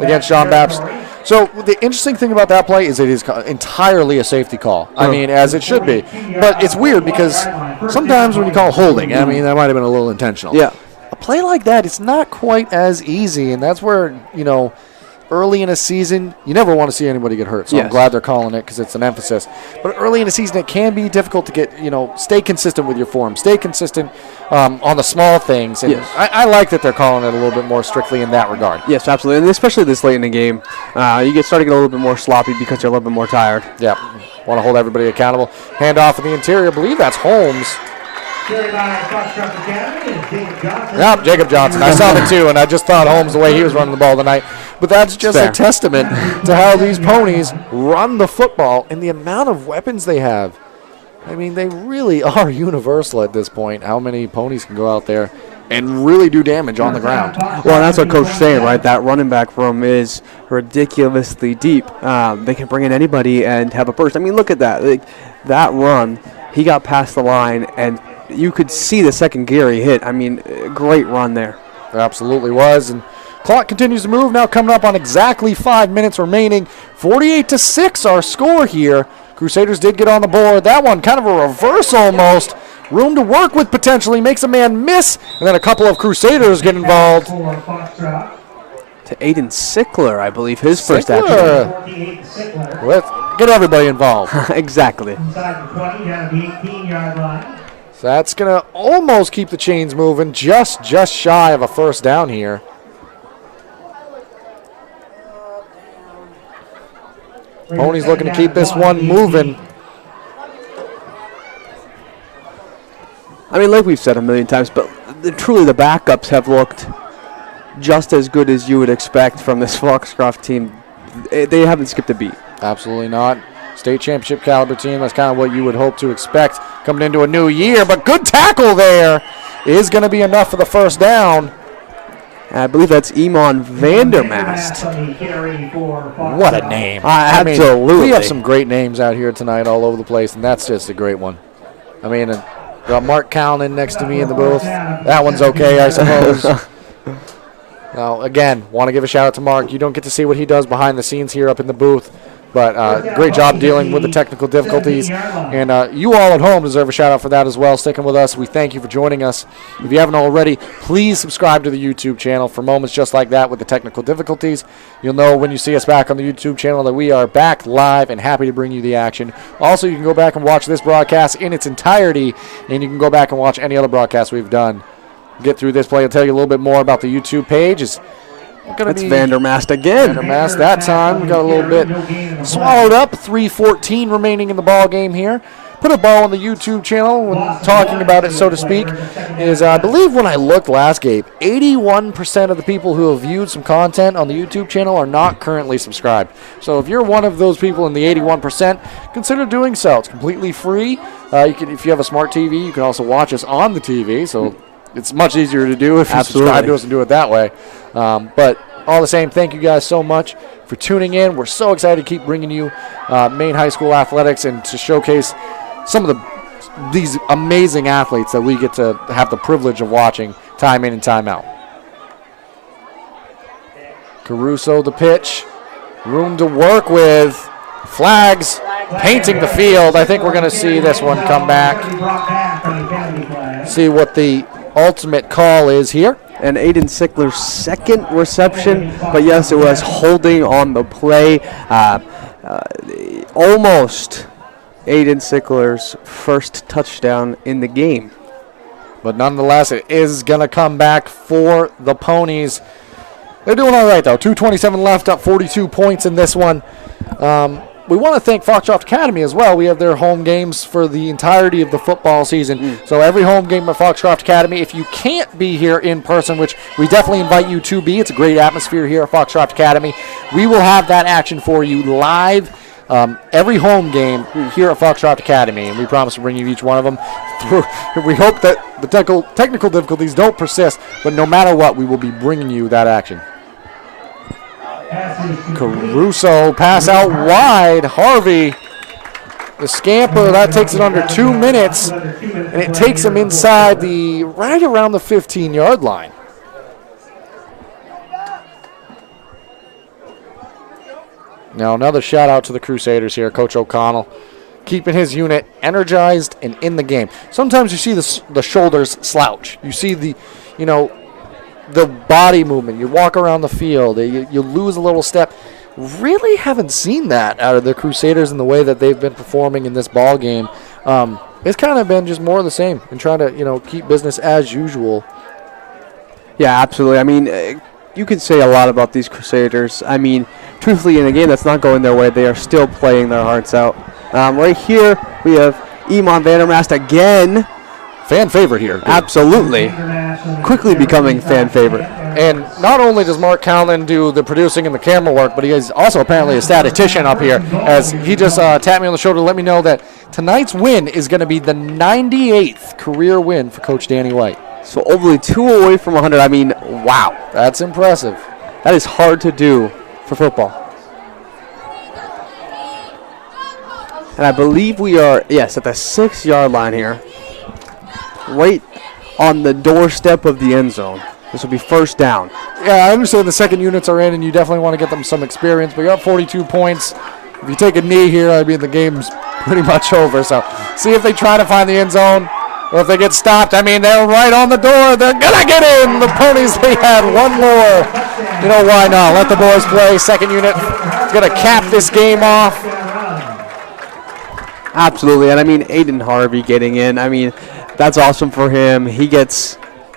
against John Bapst. So the interesting thing about that play is it is entirely a safety call. I mean, as it should be. But it's weird because sometimes when you call holding, I mean, that might have been a little intentional. Yeah. A play like that, it's not quite as easy, and that's where, you know, early in a season, you never want to see anybody get hurt. So I'm glad they're calling it because it's an emphasis. But early in a season, it can be difficult to get, you know, stay consistent with your form. Stay consistent on the small things. And I like that they're calling it a little bit more strictly in that regard. Yes, absolutely. And especially this late in the game, you get starting to get a little bit more sloppy because you're a little bit more tired. Yeah. Want to hold everybody accountable. Hand off in the interior. I believe that's Holmes. Yep, Jacob Johnson. I saw it too, and I just thought Holmes the way he was running the ball tonight. But that's just a testament to how these ponies run the football and the amount of weapons they have. I mean, they really are universal at this point, how many ponies can go out there and really do damage on the ground. Well, and that's what Coach is saying, right? That running back room is ridiculously deep. They can bring in anybody and have a burst. I mean, look at that. Like, that run, he got past the line, and you could see the second gear he hit. I mean, great run there. It absolutely was. And clock continues to move. Now coming up on exactly 5 minutes remaining. 48-6 our score here. Crusaders did get on the board. That one kind of a reverse almost. Room to work with potentially. Makes a man miss. And then a couple of Crusaders get involved. To Aiden Sickler, I believe, his first action. Get everybody involved. Exactly. Inside the 20, down to the 18-yard line. So that's going to almost keep the chains moving. Just shy of a first down here. Pony's looking to keep this one moving. I mean, like we've said a million times, but truly the backups have looked just as good as you would expect from this Foxcroft team. They haven't skipped a beat. Absolutely not. State championship caliber team. That's kind of what you would hope to expect coming into a new year. But good tackle there is going to be enough for the first down. I believe that's Iman Vandermast. What a name. Absolutely. We have some great names out here tonight all over the place, and that's just a great one. I mean, got Mark Callan next to me in the booth. That one's okay, I suppose. Now, again, want to give a shout out to Mark. You don't get to see what he does behind the scenes here up in the booth. But great job dealing with the technical difficulties. And you all at home deserve a shout-out for that as well. Sticking with us, we thank you for joining us. If you haven't already, please subscribe to the YouTube channel for moments just like that with the technical difficulties. You'll know when you see us back on the YouTube channel that we are back live and happy to bring you the action. Also, you can go back and watch this broadcast in its entirety, and you can go back and watch any other broadcast we've done. Get through this play. I'll tell you a little bit more about the YouTube page. That's Vandermast again. Vandermast that time. We got a little bit swallowed up. 3:14 remaining in the ball game here. Put a ball on the YouTube channel when talking about it, so to speak. Is I believe when I looked last, Gabe, 81% of the people who have viewed some content on the YouTube channel are not currently subscribed. So if you're one of those people in the 81%, consider doing so. It's completely free. If you have a smart TV, you can also watch us on the TV. So it's much easier to do if you Absolutely. subscribe to us and do it that way. But all the same, thank you guys so much for tuning in. We're so excited to keep bringing you Maine High School athletics and to showcase some of these amazing athletes that we get to have the privilege of watching time in and time out. Caruso the pitch. Room to work with. Flags painting the field. I think we're going to see this one come back. See what the ultimate call is here. And Aiden Sickler's second reception, but yes, it was holding on the play. Almost Aiden Sickler's first touchdown in the game. But nonetheless, it is going to come back for the Ponies. They're doing all right, though. 2:27 left, up 42 points in this one. We want to thank Foxcroft Academy as well. We have their home games for the entirety of the football season. So every home game at Foxcroft Academy, if you can't be here in person, which we definitely invite you to be, it's a great atmosphere here at Foxcroft Academy, we will have that action for you live every home game here at Foxcroft Academy, and we promise to bring you each one of them. We hope that the technical difficulties don't persist, but no matter what, we will be bringing you that action. Caruso, pass out wide. Harvey, the scamper, that takes it under 2 minutes, and it takes him inside right around the 15-yard line. Now another shout out to the Crusaders here, Coach O'Connell, keeping his unit energized and in the game. Sometimes you see the shoulders slouch. You see the body movement. You walk around the field. You lose a little step. Really haven't seen that out of the Crusaders in the way that they've been performing in this ball game. It's kind of been just more of the same and trying to keep business as usual. Yeah, absolutely. I mean, you can say a lot about these Crusaders. I mean, truthfully, in a game that's not going their way, they are still playing their hearts out. Right here, we have Iman Vandermast again. Fan favorite here. Absolutely. Quickly becoming fan favorite. And not only does Mark Callan do the producing and the camera work, but he is also apparently a statistician up here, as he just tapped me on the shoulder to let me know that tonight's win is going to be the 98th career win for Coach Danny White. So only 2 away from 100. I mean, wow. That's impressive. That is hard to do for football. And I believe we are, yes, at the 6-yard line here. Right on the doorstep of the end zone. This will be first down. Yeah, I understand the second units are in, and you definitely want to get them some experience, but you're up 42 points. If you take a knee here, I mean, the game's pretty much over. So see if they try to find the end zone, or if they get stopped. I mean, they're right on the door. They're going to get in. The Ponies, they had one more. You know, why not? Let the boys play. Second unit is going to cap this game off. Absolutely, and I mean, Aiden Harvey getting in. I mean, that's awesome for him. He gets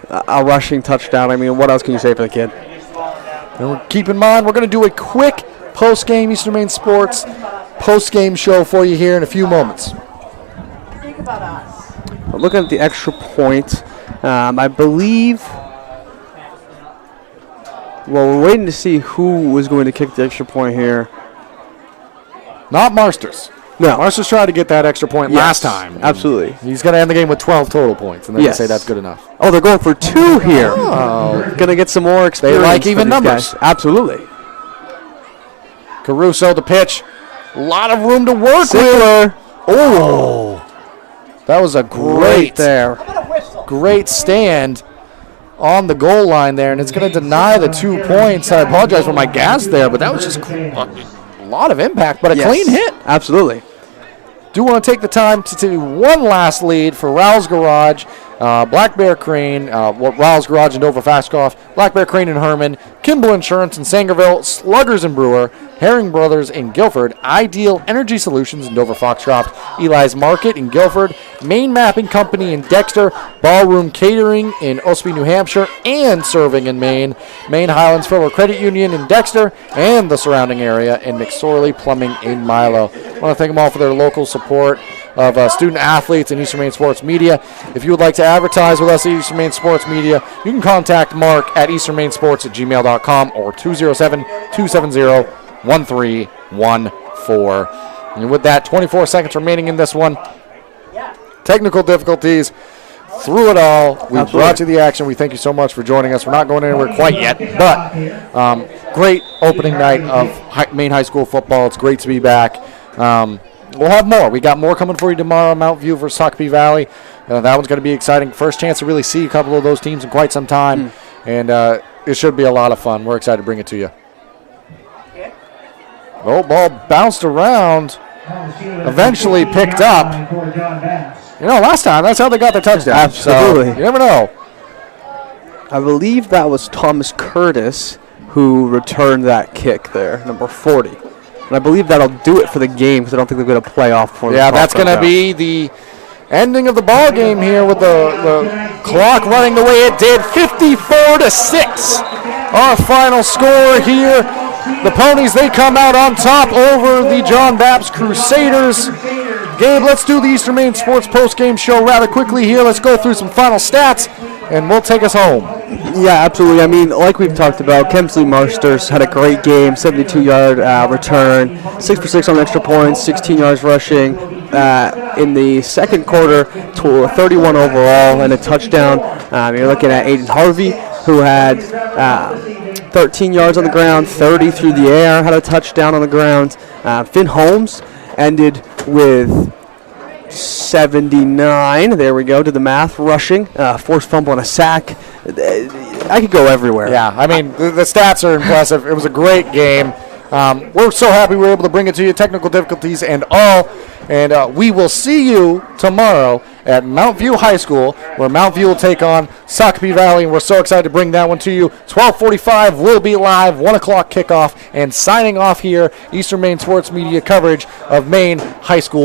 a rushing touchdown. I mean, what else can you say for the kid? And keep in mind, we're going to do a quick post-game Eastern Maine Sports post-game show for you here in a few moments. Think about us. We're looking at the extra point. I believe, well, we're waiting to see who was going to kick the extra point here. Not Marsters. No. Marsters tried to get that extra point last time. Absolutely. He's going to end the game with 12 total points, and then they say that's good enough. Oh, they're going for 2 here. Oh. Going to get some more experience. They like even numbers. Guys. Absolutely. Caruso, the pitch. A lot of room to work with. Oh. That was a great stand on the goal line there, and it's going to deny the 2 points. I apologize for my gas there, but that was just a lot of impact, but a clean hit. Absolutely. Do want to take the time to do one last lead for Rouse Garage, Black Bear Crane, Rouse Garage and Dover Foxcroft, Black Bear Crane and Herman, Kimball Insurance in Sangerville, Sluggers and Brewer, Herring Brothers in Guilford, Ideal Energy Solutions in Dover Foxcroft, Eli's Market in Guilford, Maine Mapping Company in Dexter, Ballroom Catering in Ospey, New Hampshire, and serving in Maine, Maine Highlands Filler Credit Union in Dexter and the surrounding area, and McSorley Plumbing in Milo. I want to thank them all for their local support of student athletes and Eastern Maine Sports Media. If you would like to advertise with us at Eastern Maine Sports Media, you can contact Mark at easternmainsports@gmail.com or 207-270-1314. And with that, 24 seconds remaining in this one. Technical difficulties. through it all. We Absolutely. brought you the action. We thank you so much for joining us. We're not going anywhere quite yet, but great opening night of Maine High School football. It's great to be back. We'll have more. We got more coming for you tomorrow, Mount View versus Huckabee Valley. That one's going to be exciting. First chance to really see a couple of those teams in quite some time, and it should be a lot of fun. We're excited to bring it to you. Oh, ball bounced around, eventually picked up. Last time, that's how they got the touchdown. Absolutely. So, you never know. I believe that was Thomas Curtis who returned that kick there, number 40. And I believe that'll do it for the game because I don't think they're going to play off for Yeah, that's going to be the ending of the ball game here with the clock running the way it did, 54-6. Our final score here. The Ponies, they come out on top over the John Bapst Crusaders. Gabe, let's do the Eastern Maine Sports Post-Game Show rather quickly here. Let's go through some final stats, and we'll take us home. Yeah, absolutely. I mean, like we've talked about, Kemsley Marsters had a great game, 72-yard return, 6 for 6 on extra points, 16 yards rushing. In the second quarter, 31 overall and a touchdown. You're looking at Aiden Harvey, who had 13 yards on the ground, 30 through the air, had a touchdown on the ground. Finn Holmes ended with 79. There we go, to the math, rushing, forced fumble and a sack. I could go everywhere. Yeah, I mean, the stats are impressive. It was a great game. We're so happy we were able to bring it to you, technical difficulties and all. And we will see you tomorrow at Mount View High School, where Mount View will take on Huckabee Valley. And we're so excited to bring that one to you. 12:45 will be live, 1 o'clock kickoff. And signing off here, Eastern Maine Sports Media coverage of Maine High School.